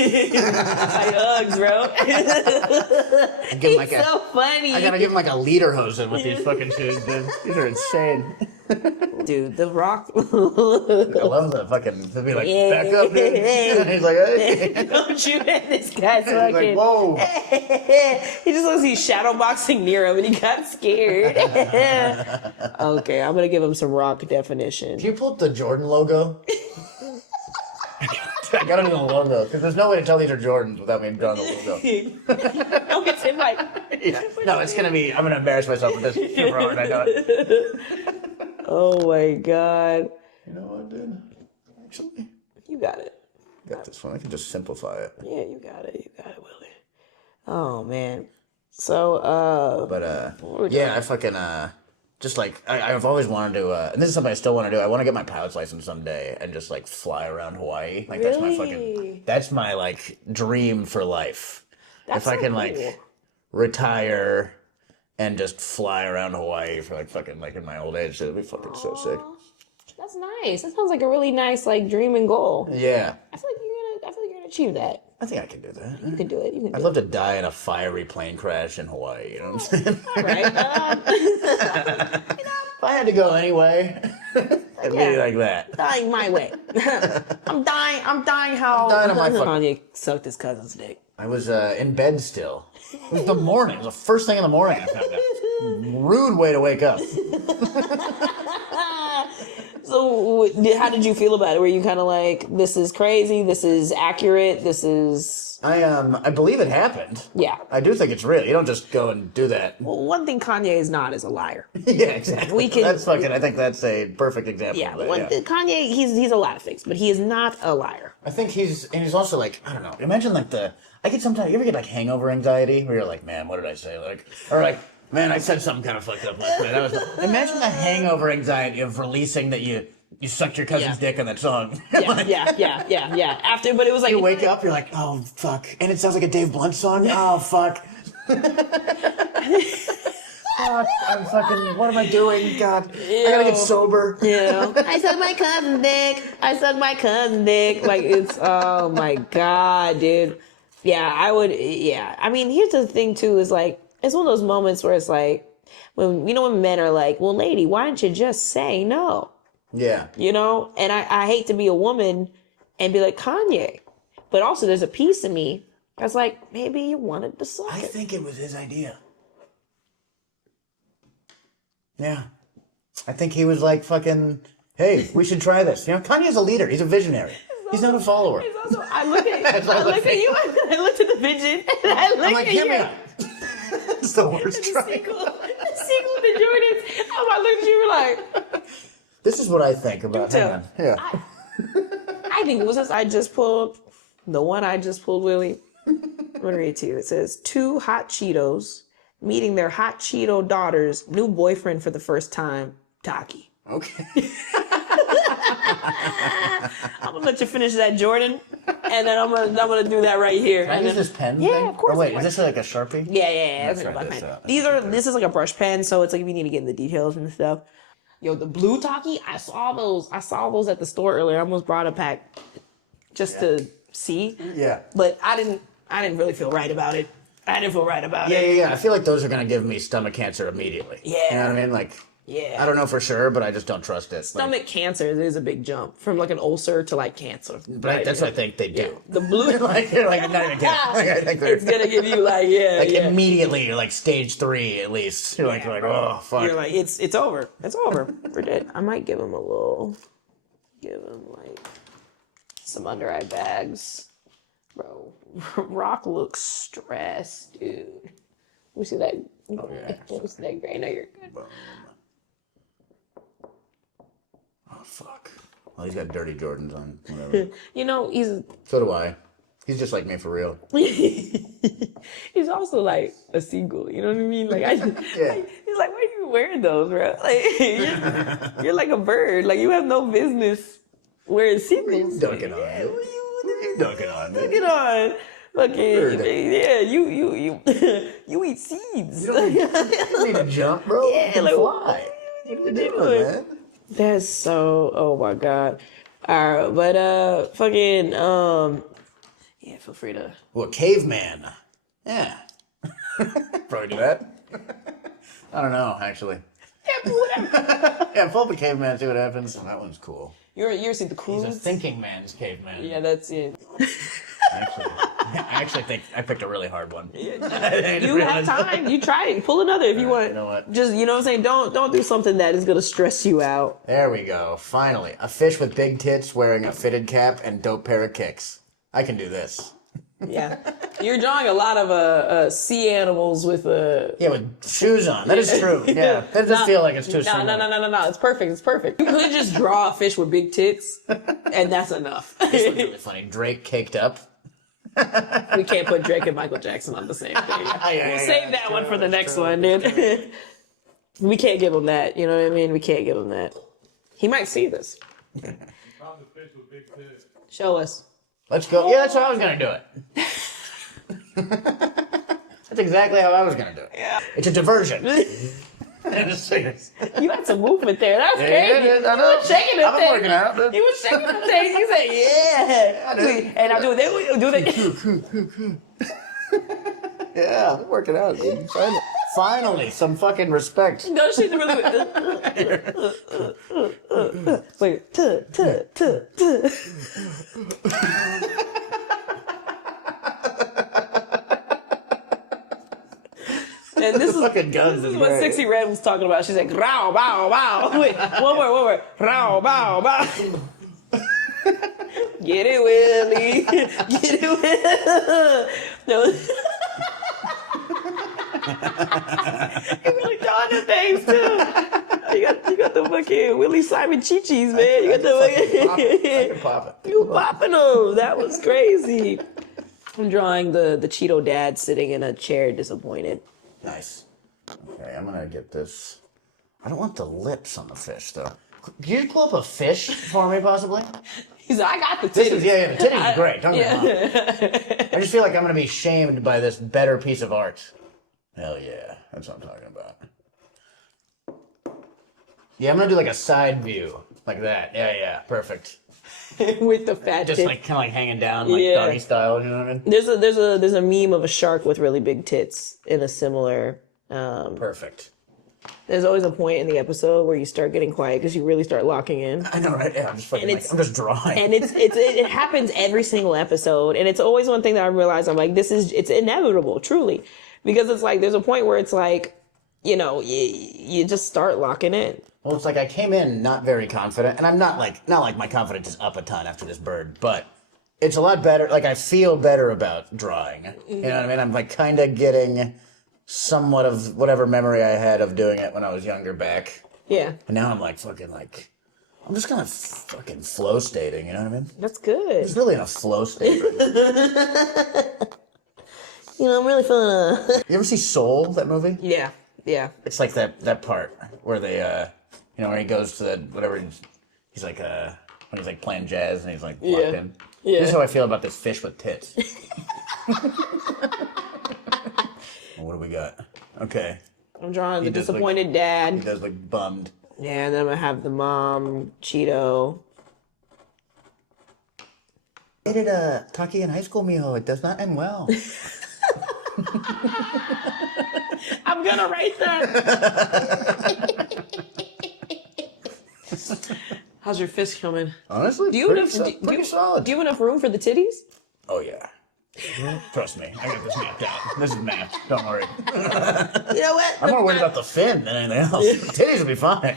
Uggs, bro. It's so funny. I gotta give him like a lederhosen with these fucking shoes, dude. These are insane. Dude, The Rock. I love the fucking. They'll be like, back up, dude. He's like, hey. Don't you at this guy's fucking. He's like, whoa. He just looks like he's shadowboxing near him and he got scared. Okay, I'm gonna give him some Rock definition. Can you pull up the Jordan logo? I gotta do the logo because there's no way to tell these are Jordans without me drawing the logo. No, it's in like. Yeah. No, it's gonna be. I'm gonna embarrass myself with this super hard. I know it. Oh my god. You know what, dude? Actually, You got it. got this one. I can just simplify it. Yeah, you got it. You got it, Willie. Oh man. So But yeah, I fucking just like I've always wanted to, and this is something I still want to do. I want to get my pilot's license someday and just like fly around Hawaii. Like that's my like dream for life. That's if I so can cool. like retire and just fly around Hawaii for like fucking like in my old age, it'd be fucking so sick. That's nice. That sounds like a really nice like dream and goal. Yeah, I feel like you're gonna achieve that. I think I can do that. You can do it. You can do I'd love to die in a fiery plane crash in Hawaii. You know what I'm saying? All right. If I had to go anyway, it'd be like that. Dying my way. I'm dying how dying on my Kanye sucked his cousin's dick. I was in bed still. It was the morning. It was the first thing in the morning I found out. Rude way to wake up. So how did you feel about it? Were you kind of like, this is crazy, this is accurate, this is... I believe it happened. Yeah. I do think it's real. You don't just go and do that. Well, one thing Kanye is not is a liar. Yeah, exactly. That's fucking. I think that's a perfect example. Yeah, of that, Kanye, he's a lot of things, but he is not a liar. I think he's also like, I don't know. Imagine like I get sometimes. You ever get like hangover anxiety where you're like, man, what did I say? Or like, man, I said something kind of fucked up last night. Imagine the hangover anxiety of releasing that you sucked your cousin's dick on that song. Yeah. After, but it was like You wake up, you're like, oh fuck, and it sounds like a Dave Blunt song. Oh fuck. Fuck, I'm fucking. What am I doing? God, I gotta get sober. Yeah. I sucked my cousin's dick. Like it's oh my god, dude. Yeah, I would. Yeah, I mean, here's the thing too. Is like it's one of those moments where it's like when men are like, well, lady, why don't you just say no? Yeah. You know, and I hate to be a woman and be like Kanye, but also there's a piece of me that's like maybe you wanted to suck I it. think it was his idea. Yeah. I think he was like fucking, hey, we should try this. You know, Kanye's a leader. He's a visionary. He's not a follower. It's also, I look at you and I looked at the vision and I looked I'm like, at hear you. me out. It's the worst The try. sequel to Jordans. I looked at you like, This is what I think about him. Yeah. I think it was just I just pulled Willie. I'm gonna read it to you. It says 2 hot Cheetos meeting their hot Cheeto daughter's new boyfriend for the first time, Taki. Okay. I'm gonna let you finish that, Jordan, and then I'm gonna do that right here. Can I use this pen? Yeah, thing? of course. Or wait, is this like a Sharpie? Yeah. Let's That's try like this pen. out. This is like a brush pen, so it's like if you need to get in the details and stuff. Yo, the blue Taki, I saw those at the store earlier. I almost brought a pack just to see. Yeah. But I didn't really feel right about it. I didn't feel right about it. Yeah. I feel like those are gonna give me stomach cancer immediately. Yeah. You know what I mean? Like, Yeah. I don't know for sure, but I just don't trust it. Stomach cancer is a big jump from like an ulcer to like cancer. But that's what I think they do. Yeah. The blue, like, I'm not even kidding. Like, I think they're it's gonna give you like immediately, you're like stage 3 at least. You're like, oh fuck. You're like it's over. It's over. We're dead. I might give him like some under eye bags, bro. Rock looks stressed, dude. We see that. Oh yeah. We see that gray. No, you're good. Boom. Oh fuck. Well, he's got dirty Jordans on. Whatever. You know, So do I. He's just like me for real. he's also like a seagull. You know what I mean? Like Yeah. he's like, why are you wearing those, bro? Like you're like a bird. Like you have no business wearing seagulls. Dunking on. Yeah, what you Dunking on. dunking on? Fucking Bird. yeah, you you eat seeds. You don't need to jump, bro. Yeah, You can like fly. what What are you doing, man? That's so. Oh my god. All right, but fucking yeah. Feel free to. Well, caveman. Yeah. Probably do that. I don't know, actually. Yeah, whatever. Yeah, pull up a caveman, see what happens. That one's cool. You're see the He's cruise. a thinking man's caveman. Yeah, that's it. I actually think I picked a really hard one. You have time. You try it. Pull another if you want. You know what? Just you know what I'm saying. Don't do something that is gonna stress you out. There we go. Finally, a fish with big tits wearing a fitted cap and dope pair of kicks. I can do this. Yeah, you're drawing a lot of sea animals with Yeah, with shoes on. That is true. Yeah, that does feel like it's too soon. No. It's perfect. It's perfect. You could just draw a fish with big tits, and that's enough. This one's really funny. Drake caked up. We can't put Drake and Michael Jackson on the same thing. We'll save that one for the next one, dude. We can't give him that. You know what I mean? We can't give him that. He might see this. Found the fish with big tits. Show us. Let's go. Yeah, that's how I was going to do it. That's exactly how I was going to do it. Yeah. It's a diversion. Just serious. You had some movement there. That's crazy. Yeah, I know. You were shaking the I've been working out. You were shaking the thing. You said, yeah. And I do that. Yeah, I'm working out, dude. Finally, some fucking respect. No, she's really. Wait. And this is Fucking guns. This is what 60 Red was talking about. She's like, row, bow, bow. Wait, one more. Row, bow, bow. Get it, Willie. Get it, Willie. No. You're really drawing the things, too. You got the fucking Willie Simon chi-chis, man. You got the fucking... Pop it. You popping them. That was crazy. I'm drawing the Cheeto dad sitting in a chair disappointed. Nice. Okay, I'm gonna get this. I don't want the lips on the fish, though. Can you pull up a fish for me, possibly? He's like, I got the This titties. is, yeah, the titties are great. Don't get me wrong. I just feel like I'm gonna be shamed by this better piece of art. Hell yeah, that's what I'm talking about. Yeah, I'm gonna do like a side view, like that. Yeah, perfect. With the fat Just tits. like kind of like hanging down, like Yeah. doggy style. You know what I mean? There's a meme of a shark with really big tits in a similar. Perfect. There's always a point in the episode where you start getting quiet because you really start locking in. I know, right? Yeah, I'm just fucking. And Like, I'm just drawing. And it happens every single episode, and it's always one thing that I realize. I'm like, it's inevitable, truly, because it's like there's a point where it's like, you know, you just start locking in. Well, it's like I came in not very confident, and I'm not like my confidence is up a ton after this bird, but it's a lot better. Like I feel better about drawing. You know what I mean? I'm like kind of getting somewhat of whatever memory I had of doing it when I was younger back. Yeah, And now I'm like fucking like I'm just kind of fucking flow stating. You know what I mean? that's good. It's really in a flow state. Right now. You know, I'm really feeling You ever see Soul? That movie? Yeah. It's like that part where they you know, where he goes to that whatever he's like when he's like playing jazz and he's like locked in. Yeah. This is how I feel about this fish with tits. What do we got? Okay. I'm drawing the does look- disappointed He dad. does look bummed. Yeah, and then I'm gonna have the mom, Cheeto. I did Taki in high school, mijo. It does not end well. I'm gonna write that. How's your fist coming? Honestly, Do you have pretty enough? solid. Do you have enough room for the titties? Oh yeah. Trust me, I got this mapped out. This is mapped. Don't worry. You know what? I'm more worried about the fin than anything else. Titties will be fine.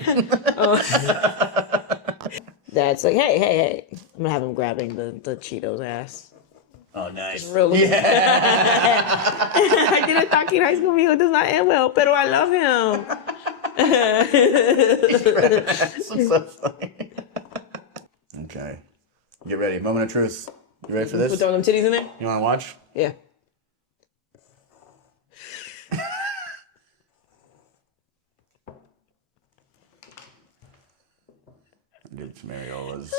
Dad's like, hey. I'm gonna have him grabbing the Cheeto's ass. Oh, nice. Really? Yeah. I didn't talk in high school, mijo. It does not end well, pero I love him. That's so funny. Okay. Get ready. Moment of truth. You ready for this? Put them titties in there? You want to watch? Yeah. Did some areolas.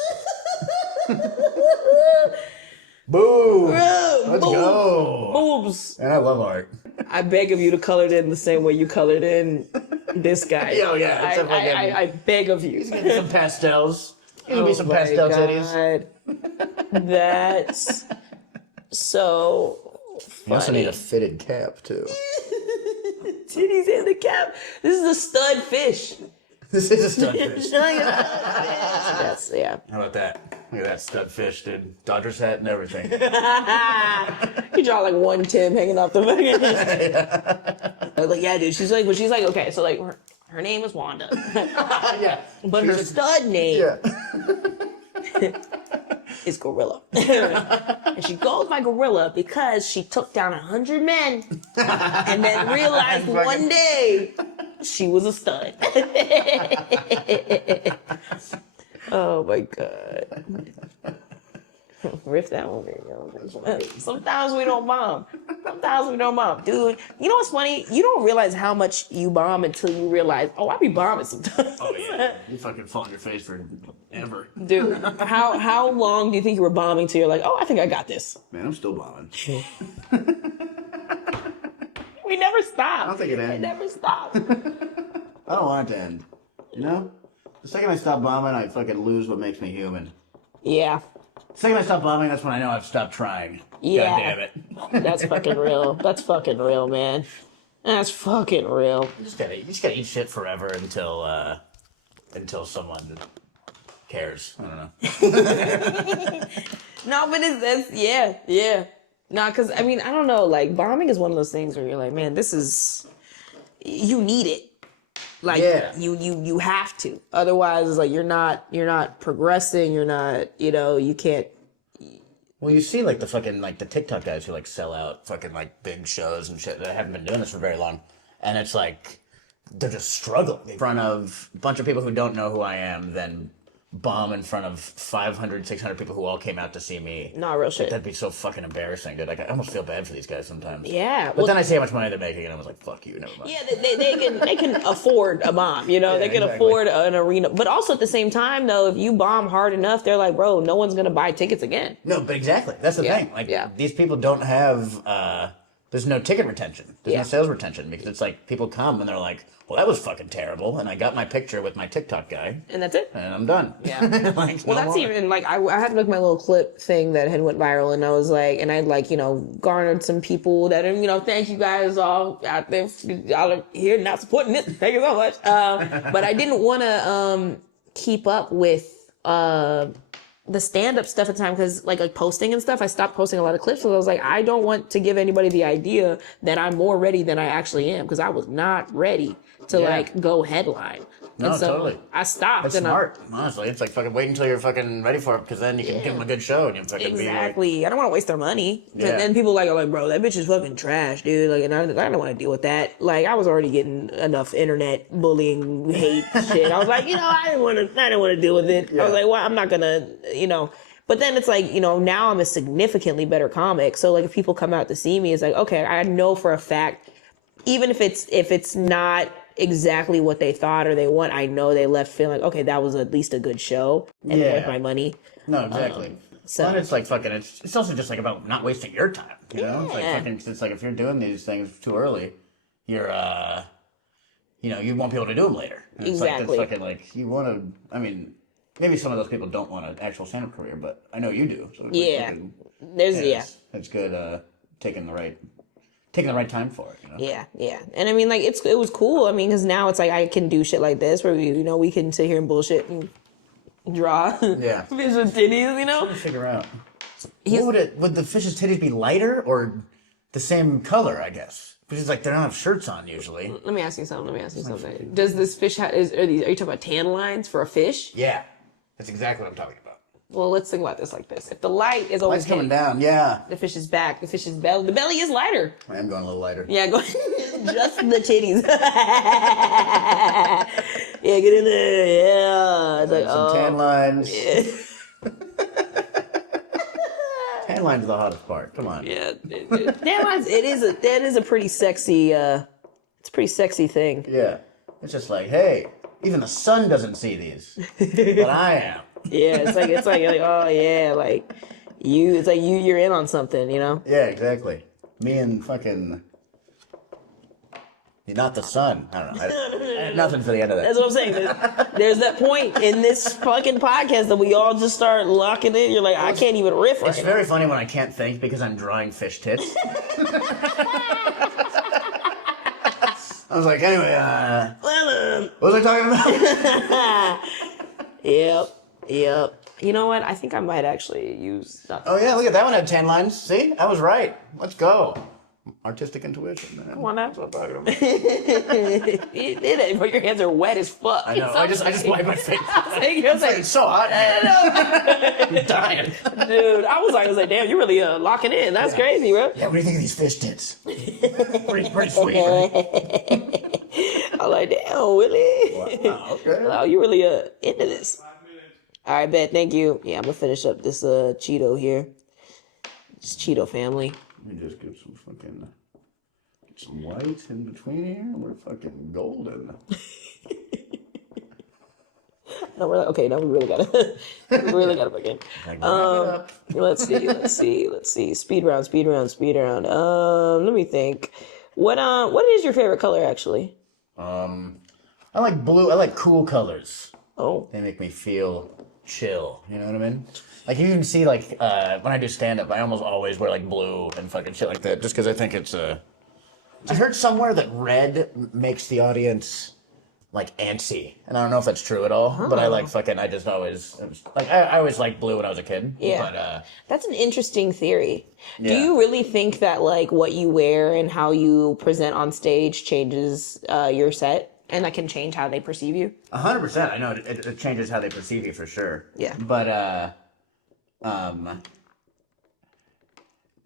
Boom! Let's go! Boobs. And I love art. I beg of you to color it in the same way you colored in This guy. Oh, yeah, except like I beg of you. Some pastels. There'll be some pastel titties. That's so funny. You also need a fitted cap, too. Titties in the cap. This is a stud fish. This is a stud fish. Yes, yeah. How about that? Look at that stud fish, dude. Dodgers hat and everything. You draw like one Tim hanging off the fucking. I was like, yeah, dude. She's like, okay, so like her name is Wanda. Yeah. But her stud name is Gorilla. And she goes by Gorilla because she took down 100 men and then realized one day she was a stud. Oh my God. Riff that one. Sometimes we don't bomb. Dude, you know what's funny? You don't realize how much you bomb until you realize, oh, I be bombing sometimes. Oh, yeah. You fucking fall on your face forever. Dude, how long do you think you were bombing till you're like, oh, I think I got this? Man, I'm still bombing. We never stop. I don't think it ends. It never stops. I don't want it to end. You know? The second I stop bombing, I fucking lose what makes me human. Yeah. The second I stop bombing, that's when I know I've stopped trying. Yeah. God damn it. That's fucking real. That's fucking real, man. That's fucking real. You just gotta eat shit forever until someone cares. I don't know. No, but it's yeah. No, because I mean, I don't know. Like, bombing is one of those things where you're like, man, you need it. Like, you have to. Otherwise, it's like you're not progressing. You're not, you can't. Well, you see, like, the fucking, like, the TikTok guys who, like, sell out fucking, like, big shows and shit that haven't been doing this for very long. And it's like, they're just struggling in front of a bunch of people who don't know who I am, then bomb in front of 500, 600 people who all came out to see me. No, real shit. That'd be so fucking embarrassing, dude. Like, I almost feel bad for these guys sometimes. Yeah. But then I see how much money they're making, and I was like, fuck you, never mind. Yeah, they can afford a bomb, they can exactly. afford an arena. But also at the same time, though, if you bomb hard enough, they're like, bro, no one's going to buy tickets again. No, but exactly. That's the thing. Like, these people don't have, there's no ticket retention. There's no sales retention, because it's like, people come and they're like, well, that was fucking terrible, and I got my picture with my TikTok guy. And that's it. And I'm done. Yeah. Like, well, that's even, like, I had to make my little clip thing that had went viral, and I was like, and I'd, like, garnered some people that, thank you guys all out there, y'all are here not supporting this. Thank you so much. But I didn't want to keep up with the stand-up stuff at the time, because like posting and stuff, I stopped posting a lot of clips, because I was like, I don't want to give anybody the idea that I'm more ready than I actually am, because I was not ready to like go headline. No, and so totally. I stopped. That's smart, honestly. It's like fucking wait until you're fucking ready for it, because then you can give them a good show and you fucking exactly. be like, I don't want to waste their money. Yeah. And then people are like, bro, that bitch is fucking trash, dude. Like, and I don't want to deal with that. Like, I was already getting enough internet bullying, hate shit. I was like, I didn't want to deal with it. I was like, well, I'm not gonna, But then it's like, now I'm a significantly better comic. So like, if people come out to see me, it's like, okay, I know for a fact, even if it's not exactly what they thought or they want, I know they left feeling like, okay, that was at least a good show and worth my money. No, exactly. So and it's like fucking, it's also just like about not wasting your time, It's like fucking, it's like if you're doing these things too early, you're, you won't be able to do them later. And exactly. It's fucking like, you want to, I mean, maybe some of those people don't want an actual stand-up career, but I know you do. So it's good taking the right time for it. Yeah. And I mean, like, it was cool. I mean, because now it's like I can do shit like this where we can sit here and bullshit and draw fish with titties, Trying to figure out. Would the fish's titties be lighter or the same color, I guess? Because it's like they don't have shirts on usually. Let me ask you something. Does this fish are you talking about tan lines for a fish? Yeah. That's exactly what I'm talking about. Well, let's think about this like this. If the light is always Light's coming down, yeah. the fish's back, the fish's belly, the belly is lighter. I am going a little lighter. Yeah, go just the titties. Yeah, get in there. Yeah. It's like, some tan lines. Yeah. Tan lines are the hottest part. Come on. Yeah. Tan lines, that is a pretty sexy, it's a pretty sexy thing. Yeah. It's just like, hey, even the sun doesn't see these. But I am. Yeah, it's like oh yeah, like you're in on something, Yeah, exactly. Me and fucking Not the sun. I don't know. I had nothing for the end of that. That's what I'm saying. There's that point in this fucking podcast that we all just start locking in. You're like, I can't even riff right It's now. very funny when I can't think because I'm drawing fish tits. I was like, anyway, what was I talking about? Yep. You know what? I think I might actually use nothing. Oh, yeah, look at that one had 10 lines. See? I was right. Let's go. Artistic intuition, man. Come on, that's what I'm talking about. You did it, but your hands are wet as fuck. I know. I just wiped my face. It's so hot. I'm dying. Dude, I was like, damn, you're really locking in. That's crazy, bro. Yeah, what do you think of these fish tits? pretty sweet, right? I'm like, damn, Willie. Wow, okay. Wow, you really into this. All right, bet. Thank you. Yeah, I'm gonna finish up this Cheeto here. This Cheeto family. Let me just get some white in between here. We're fucking golden. No, we're like, okay. Now we really gotta fucking. Let's see. Speed round. Let me think. What is your favorite color actually? I like blue. I like cool colors. Oh, They make me feel chill. You know what I mean? Like you can see, like when I do stand up, I almost always wear like blue and fucking shit like that, just because I think it's I heard somewhere that red makes the audience like antsy, and I don't know if that's true at all. But I like fucking. I just always like. I always liked blue when I was a kid. Yeah. But that's an interesting theory. Do Yeah. you really think that like what you wear and how you present on stage changes your set, and that can change how they perceive you? 100%. I know it changes how they perceive you for sure. Yeah. But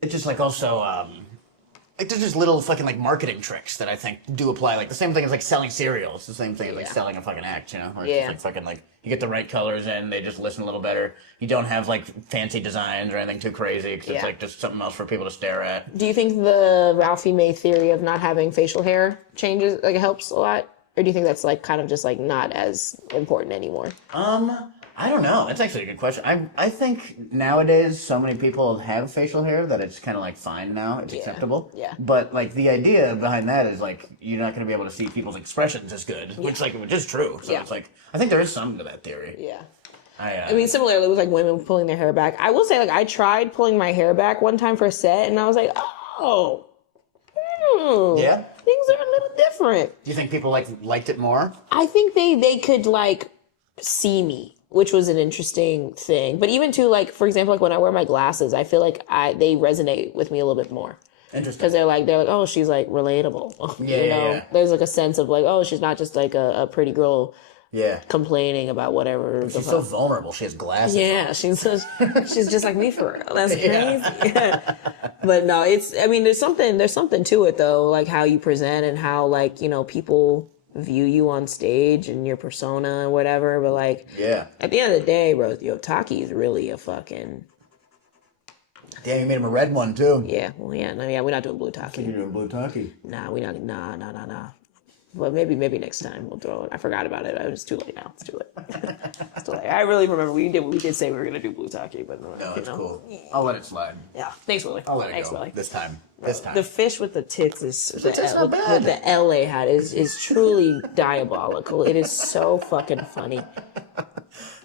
it's just like also like there's just little fucking like marketing tricks that I think do apply. Like the same thing as like selling cereal. It's the same thing as like selling a fucking act, you know? Where it's just like fucking like you get the right colors in, they just listen a little better. You don't have like fancy designs or anything too crazy because it's like just something else for people to stare at. Do you think the Ralphie May theory of not having facial hair changes, like, helps a lot? Or do you think that's like kind of just like not as important anymore? I don't know. That's actually a good question. I think nowadays so many people have facial hair that it's kind of like fine now. It's acceptable. Yeah. But like the idea behind that is like you're not going to be able to see people's expressions as good, which is true. So it's like I think there is something to that theory. Yeah. I mean, similarly with like women pulling their hair back. I will say, like, I tried pulling my hair back one time for a set, and I was like, yeah. things are a little different. Do you think people liked it more? I think they could like see me, which was an interesting thing. But even too, like, for example, like when I wear my glasses, I feel like they resonate with me a little bit more. Interesting. Because they're like, oh, she's like relatable. Yeah. There's like a sense of like, oh, she's not just like a pretty girl. Yeah. Complaining about whatever. She's so vulnerable. She has glasses. Yeah, she's just like me for real. That's crazy. Yeah. But no, there's something to it though, like how you present and how like, people view you on stage and your persona and whatever. But like, at the end of the day, bro, Taki is really a fucking. Damn, you made him a red one too. Yeah, well, yeah, no, yeah, we're not doing blue Taki. You're doing blue Taki. Nah, we not. Nah. But maybe next time we'll throw it. I forgot about it. It's too late now. It's too late. I really remember we did say we were gonna do blue Taki, but no, it's cool. I'll let it slide. Yeah, thanks, Willie. I'll let it Thanks, go. Willie. This time. The fish with the tits is not bad. with the LA hat is truly diabolical. It is so fucking funny.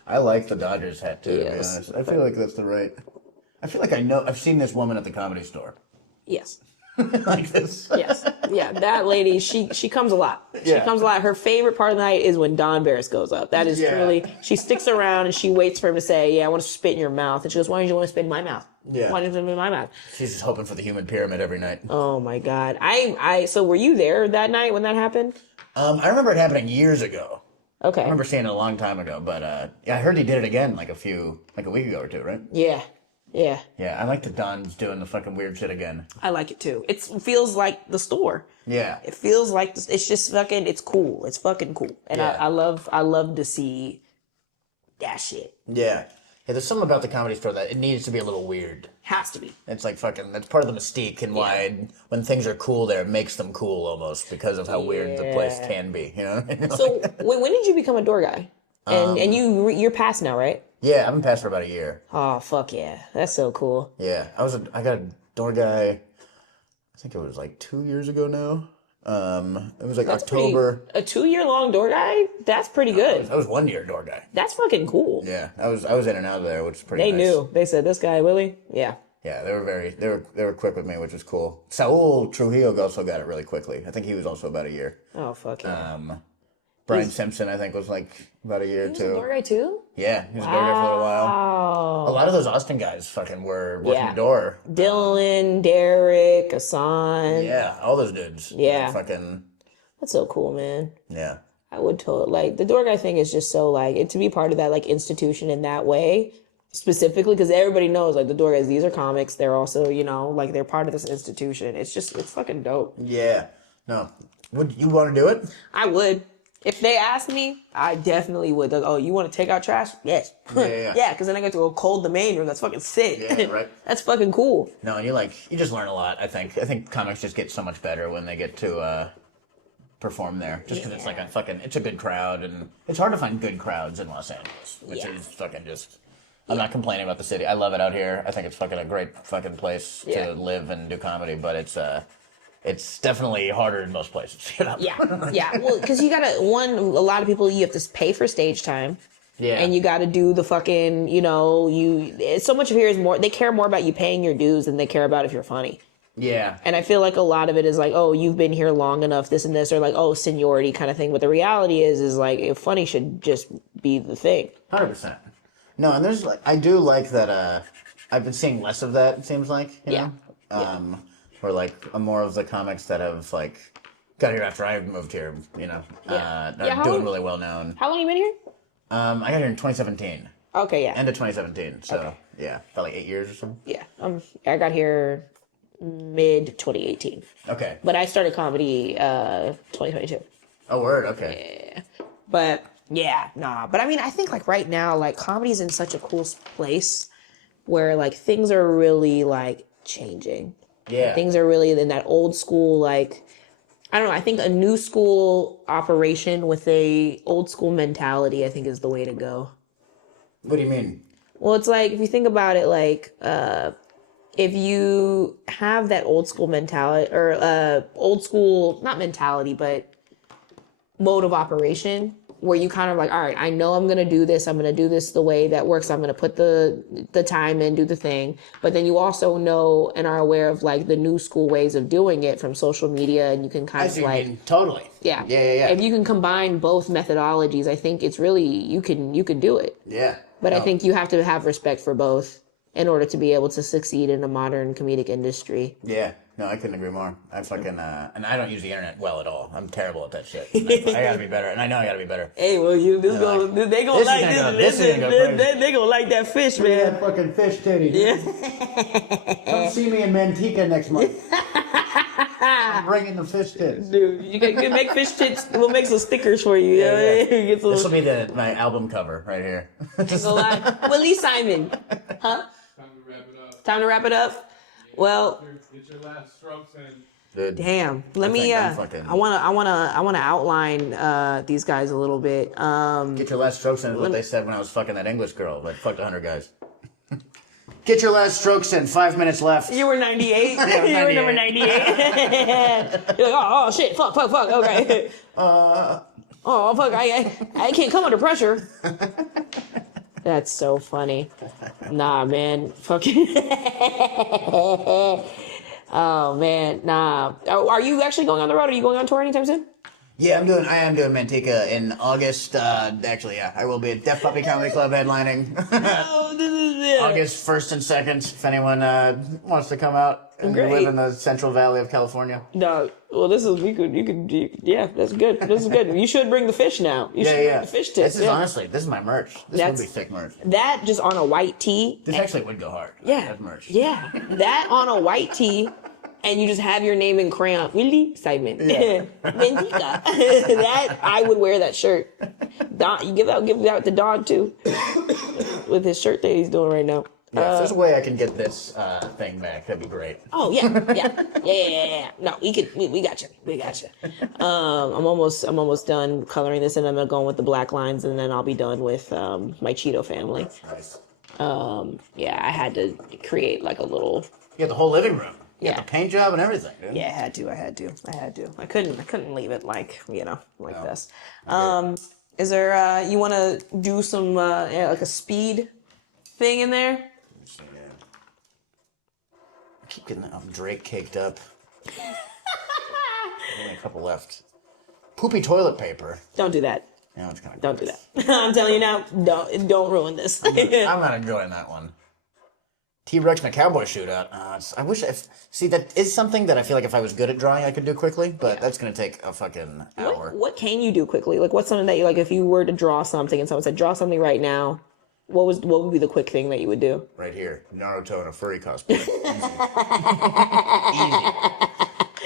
I like the Dodgers hat too. Yes. To be honest. I feel like that's the right. I feel like I've seen this woman at the Comedy Store. Yes. Like this. Yes. Yeah, that lady, she comes a lot. She comes a lot. Her favorite part of the night is when Don Barris goes up. That is truly, she sticks around and she waits for him to say, I want to spit in your mouth. And she goes, why don't you want to spit in my mouth? Yeah. Why don't you spit in my mouth? She's just hoping for the human pyramid every night. Oh my God. So were you there that night when that happened? I remember it happening years ago. Okay. I remember seeing it a long time ago, but I heard he did it again like a week ago or two, right? Yeah. Yeah. Yeah, I like that Don's doing the fucking weird shit again. I like it too. It feels like the store. Yeah. It feels like it's just fucking. It's cool. It's fucking cool, and I love to see that shit. Yeah. Yeah. There's something about the Comedy Store that it needs to be a little weird. Has to be. It's like fucking. That's part of the mystique and why when things are cool there, it makes them cool almost because of how weird the place can be. You know what I mean? So when did you become a door guy? And you're past now, right? Yeah, I've been past for about a year. Oh fuck yeah, that's so cool. Yeah, I got a door guy. I think it was like 2 years ago now, It was like That's October. A 2-year long door guy? That's pretty good. I was 1 year door guy. That's fucking cool. Yeah, I was in and out of there, which is pretty. They nice. knew. They said, this guy, Willie? Yeah. Yeah, they were quick with me, which was cool. Saul Trujillo also got it really quickly. I think he was also about a year. Oh, fuck yeah. Brian Simpson, I think, was like about a year He was too. a door guy too? Yeah, he was a door guy for a little while. Oh. A lot of those Austin guys fucking were working the door. Dylan, Derek, Hassan. Yeah, all those dudes. Yeah. Like, fucking. That's so cool, man. Yeah. I would totally, like, the door guy thing is just so, like, to be part of that, like, institution in that way, specifically, because everybody knows, like, the door guys, these are comics. They're also, you know, like, they're part of this institution. It's fucking dope. Yeah. No. Would you want to do it? I would. If they asked me, I definitely would. Like, oh, you want to take out trash? Yes. Yeah. Yeah, because then I get to go cold the main room. That's fucking sick. Yeah, right. That's fucking cool. No, and you just learn a lot, I think. I think comics just get so much better when they get to perform there. Just because it's like it's a good crowd, and it's hard to find good crowds in Los Angeles, which is fucking just... I'm not complaining about the city. I love it out here. I think it's fucking a great fucking place to live and do comedy, but it's definitely harder in most places. You know? Yeah. Well, because you gotta, a lot of people, you have to pay for stage time. Yeah. And you gotta do the fucking, you know, so much of here is more, they care more about you paying your dues than they care about if you're funny. Yeah. And I feel like a lot of it is like, oh, you've been here long enough, this and this, or like, oh, seniority kind of thing. But the reality is like, if funny should just be the thing. 100%. No, and there's like, I do like that, I've been seeing less of that, it seems like, you know? Or like more of the comics that have like got here after I moved here, you know, are doing really well known. How long you been here? I got here in 2017. Okay, yeah. End of 2017, so yeah, about like 8 years or something. Yeah, I got here mid 2018. Okay. But I started comedy 2022. Oh, word, okay. Yeah. But yeah, nah. But I mean, I think like right now, like comedy's in such a cool place where like things are really like changing. Yeah. Things are really in that old school, like, I don't know, I think a new school operation with a old school mentality, I think is the way to go. What do you mean? Well, it's like, if you think about it, like, if you have that old school mentality, or old school, not mentality, but mode of operation, where you kind of like, all right, I know I'm going to do this. I'm going to do this the way that works. I'm going to put the time in, do the thing. But then you also know and are aware of like the new school ways of doing it from social media. And you can kind of like, totally. Yeah. Yeah. If you can combine both methodologies, I think it's really, you can do it. Yeah. But I think you have to have respect for both in order to be able to succeed in a modern comedic industry. Yeah. No, I couldn't agree more. I fucking, and I don't use the internet well at all. I'm terrible at that shit. I gotta be better, and I know I gotta be better. Hey, well, they gonna like this. They gonna like that fish, man. That fucking fish titty. Yeah. Come see me in Manteca next month. I'm bringing the fish tits. Dude, you can make fish tits. We'll make some stickers for you. Yeah. This will be my album cover right here. Willie Simon. Huh? Time to wrap it up. Time to wrap it up? Well, Get your last strokes in. Dude, damn. Let me. I wanna outline these guys a little bit. Get your last strokes in is what they said when I was fucking that English girl. Like fucked 100 guys. Get your last strokes in. 5 minutes left. You were 98. Yeah, You were number 98. You're like, oh shit, fuck. Okay. Oh fuck. I can't come under pressure. That's so funny. Nah, man. Fucking. Oh man, nah. Are you actually going on the road? Are you going on tour anytime soon? Yeah, I am doing Manteca in August. Actually, yeah, I will be at Deaf Puppy Comedy Club headlining. Oh, this is it. August 1st and 2nd. If anyone wants to come out and live in the Central Valley of California. No, well, yeah, that's good. This is good. You should bring the fish now. You should bring the fish tips. This is my merch. This would be thick merch. That just on a white tee. This actually would go hard. Yeah. That's merch. Yeah. That on a white tee. And you just have your name in crayon. Willie Simon. Yeah. Manteca. That, I would wear that shirt. You give out the dog too. With his shirt that he's doing right now. Yeah, if there's a way I can get this thing back, that'd be great. Oh yeah. No, we got you. I'm almost done coloring this, and I'm gonna go with the black lines, and then I'll be done with my Cheeto family. Nice. Yeah, I had to create like a little. You got the whole living room. You got the paint job and everything, dude. Yeah, I had to. I couldn't leave it like this. Is there you want to do some like a speed thing in there? I keep getting Drake caked up. Only a couple left. Poopy toilet paper. Don't do that. Yeah, it's kind of. Don't do that. I'm telling you now. Don't ruin this. I'm not enjoying that one. T-Rex and a cowboy shootout. I wish see that is something that I feel like if I was good at drawing I could do quickly, but that's gonna take a fucking hour. What can you do quickly? Like what's something that you like if you were to draw something and someone said draw something right now, what would be the quick thing that you would do? Right here, Naruto in a furry cosplay. Easy.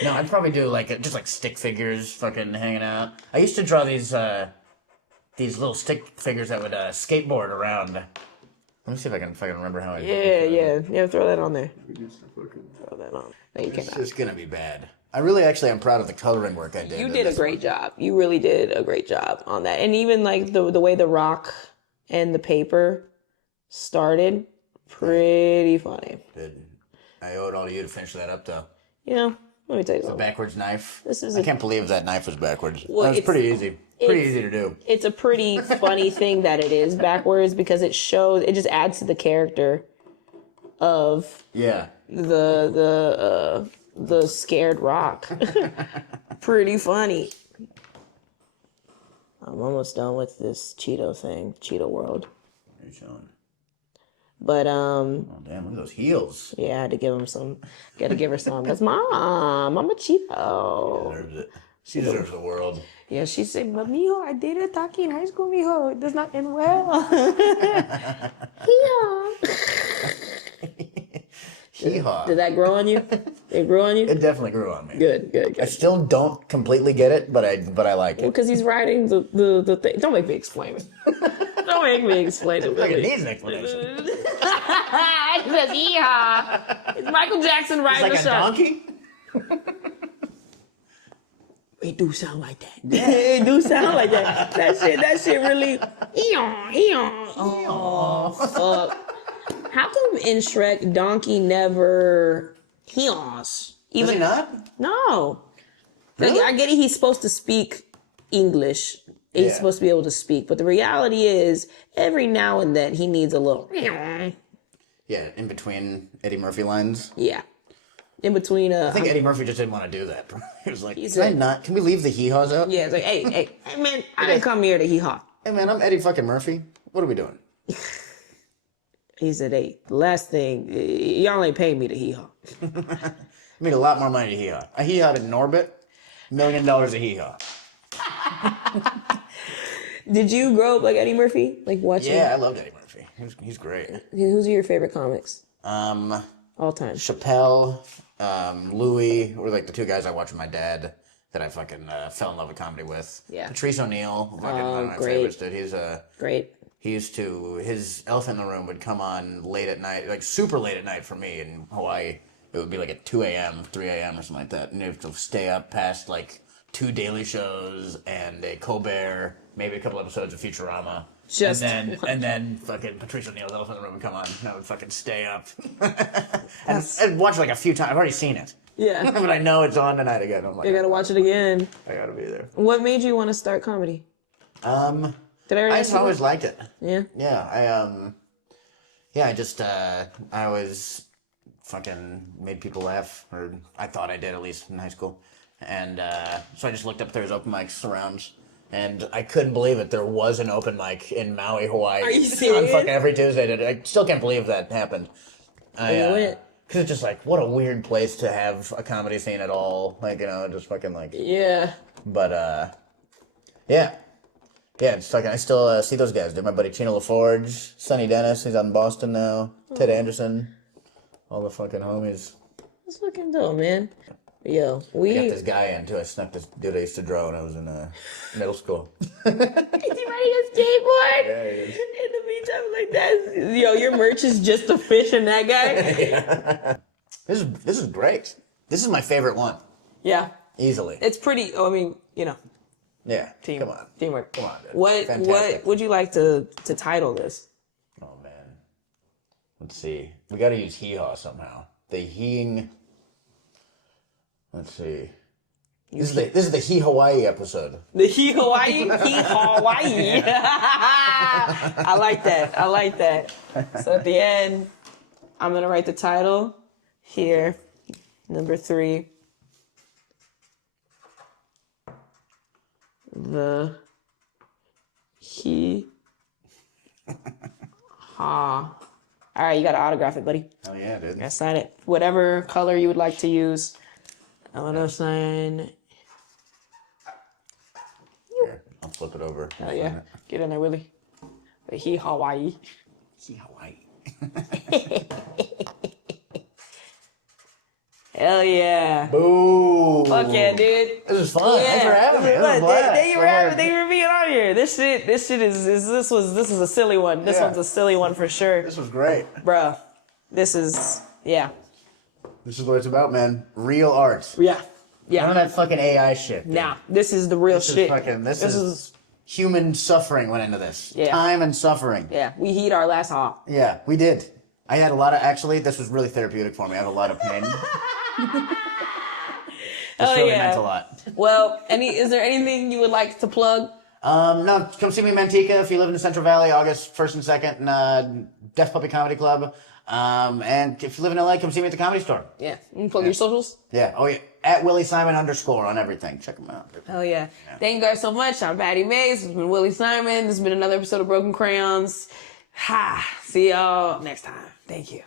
No, I'd probably do just like stick figures, fucking hanging out. I used to draw these little stick figures that would skateboard around. Let me see if I can remember how I did. Yeah, throw that on there. Throw that on. No, you cannot. It's gonna be bad. I really actually am proud of the coloring work I did. You did a great job. You really did a great job on that. And even like the way the rock and the paper started, pretty funny. I owe it all to you to finish that up though. Let me tell you something. The backwards knife. I can't believe that knife was backwards. Well, that was pretty easy. Pretty easy to do. It's a pretty funny thing that it is backwards because it just adds to the character of the scared rock. Pretty funny. I'm almost done with this Cheeto thing, Cheeto World. You're showing. But oh damn! Look at those heels. Yeah, I had to give him some. Got to give her some. That's Mom. I'm a Cheeto. She deserves it. She deserves the world. Yeah, she said, "But mijo, I dated a Taki in high school, mijo. It does not end well." Hee-haw. Did that grow on you? It grew on you? It definitely grew on me. Good. I still don't completely get it, but I like it. Because he's writing the thing. Don't make me explain it. Don't make me explain it. Like it needs an explanation. He says, "Yeehaw!" It's Michael Jackson riding It's the like a shot. donkey. It do sound like that. It do sound like that. That shit really. Oh, fuck. How come in Shrek Donkey never heons? Does he not? No. Really? Like, I get it. He's supposed to speak English. He's supposed to be able to speak, but the reality is, every now and then he needs a little. Yeah, in between Eddie Murphy lines. Yeah. In between. I think Eddie Murphy just didn't want to do that. He was like, said, can we leave the hee-haws out? Yeah, it's like, hey, man, I didn't come here to hee-haw. Hey, man, I'm Eddie fucking Murphy. What are we doing? He said, hey, the last thing, y'all ain't paying me to hee-haw. I made a lot more money to hee-haw. I hee-hawed in Norbit. $1 million a hee-haw. Did you grow up like Eddie Murphy? Like watching? Yeah, I loved Eddie Murphy. He's great. Who's your favorite comics? All time. Chappelle, Louis, were like the two guys I watched with my dad that I fucking fell in love with comedy with. Yeah. Patrice O'Neal, fucking one of my great. favorites, dude. He's Great. He used to, his Elephant in the Room would come on late at night, like super late at night for me in Hawaii. It would be like at 2 a.m., 3 a.m. or something like that. And you have to stay up past like 2 Daily Shows and a Colbert, maybe a couple episodes of Futurama. And then fucking Patrice O'Neal's Elephant in the Room would come on, and I would fucking stay up and watch it like a few times. I've already seen it. Yeah. But I know it's on tonight again. I'm like, You gotta watch it again. I gotta be there. What made you want to start comedy? Did I already I ask just you always that? liked it. Yeah. Yeah, I always fucking made people laugh, or I thought I did at least in high school. And so I just looked up there's open mics surrounds, and I couldn't believe it. There was an open mic in Maui, Hawaii. Are you On serious? fucking every Tuesday. I still can't believe that happened. You went? Because it's just like, what a weird place to have a comedy scene at all. Like, just fucking like. Yeah. But, yeah. Yeah, it's fucking, I still see those guys, dude. My buddy Chino LaForge, Sonny Dennis, he's out in Boston now. Ted Anderson, all the fucking homies. That's fucking dope, man. Yo, I got this guy in, too. I snuck this dude I used to draw when I was in middle school. Is he riding a skateboard? Yeah, he is. In the meantime, like that. Yo, your merch is just a fish and that guy. Yeah. This is great. This is my favorite one. Yeah. Easily. It's pretty, Yeah. team, Come on. teamwork. Come on, dude. What Fantastic. would you like to title this? Oh, man. Let's see. We gotta use hee-haw somehow. The heeing Let's see. This is the He Hawaii episode. The He Hawaii. I like that. So at the end, I'm gonna write the title here. Number 3. The He Ha. All right, you gotta autograph it, buddy. Oh yeah, dude. Yeah, sign it. Whatever color you would like to use. I want to sign. Here, I'll flip it over. Oh yeah, get in there, Willie. The He Hawaii. He Hawaii. Hell yeah. Boom. Fuck yeah, dude. This was fun. Thanks for having me. This was a blast. Thank you for being on here. This shit is this is a silly one. This one's a silly one for sure. This was great. Bruh. This is This is what it's about, man. Real art. Yeah. None of that fucking AI shit. Dude. Nah, this is the real shit. This is human suffering went into this. Yeah. Time and suffering. Yeah, we heat our last hop. Yeah, we did. I had a lot of, actually, this was really therapeutic for me. I have a lot of pain. This really meant a lot. Well, is there anything you would like to plug? No, come see me in Manteca if you live in the Central Valley, August 1st and 2nd, Deaf Puppy Comedy Club. And if you live in LA, come see me at the Comedy Store. Yeah. You can plug your socials? Yeah. Oh, yeah. At Willie Simon _ on everything. Check them out. Hell yeah. Thank you guys so much. I'm Maddi Mays. This has been Willie Simon. This has been another episode of Broken Crayons. Ha. See y'all next time. Thank you.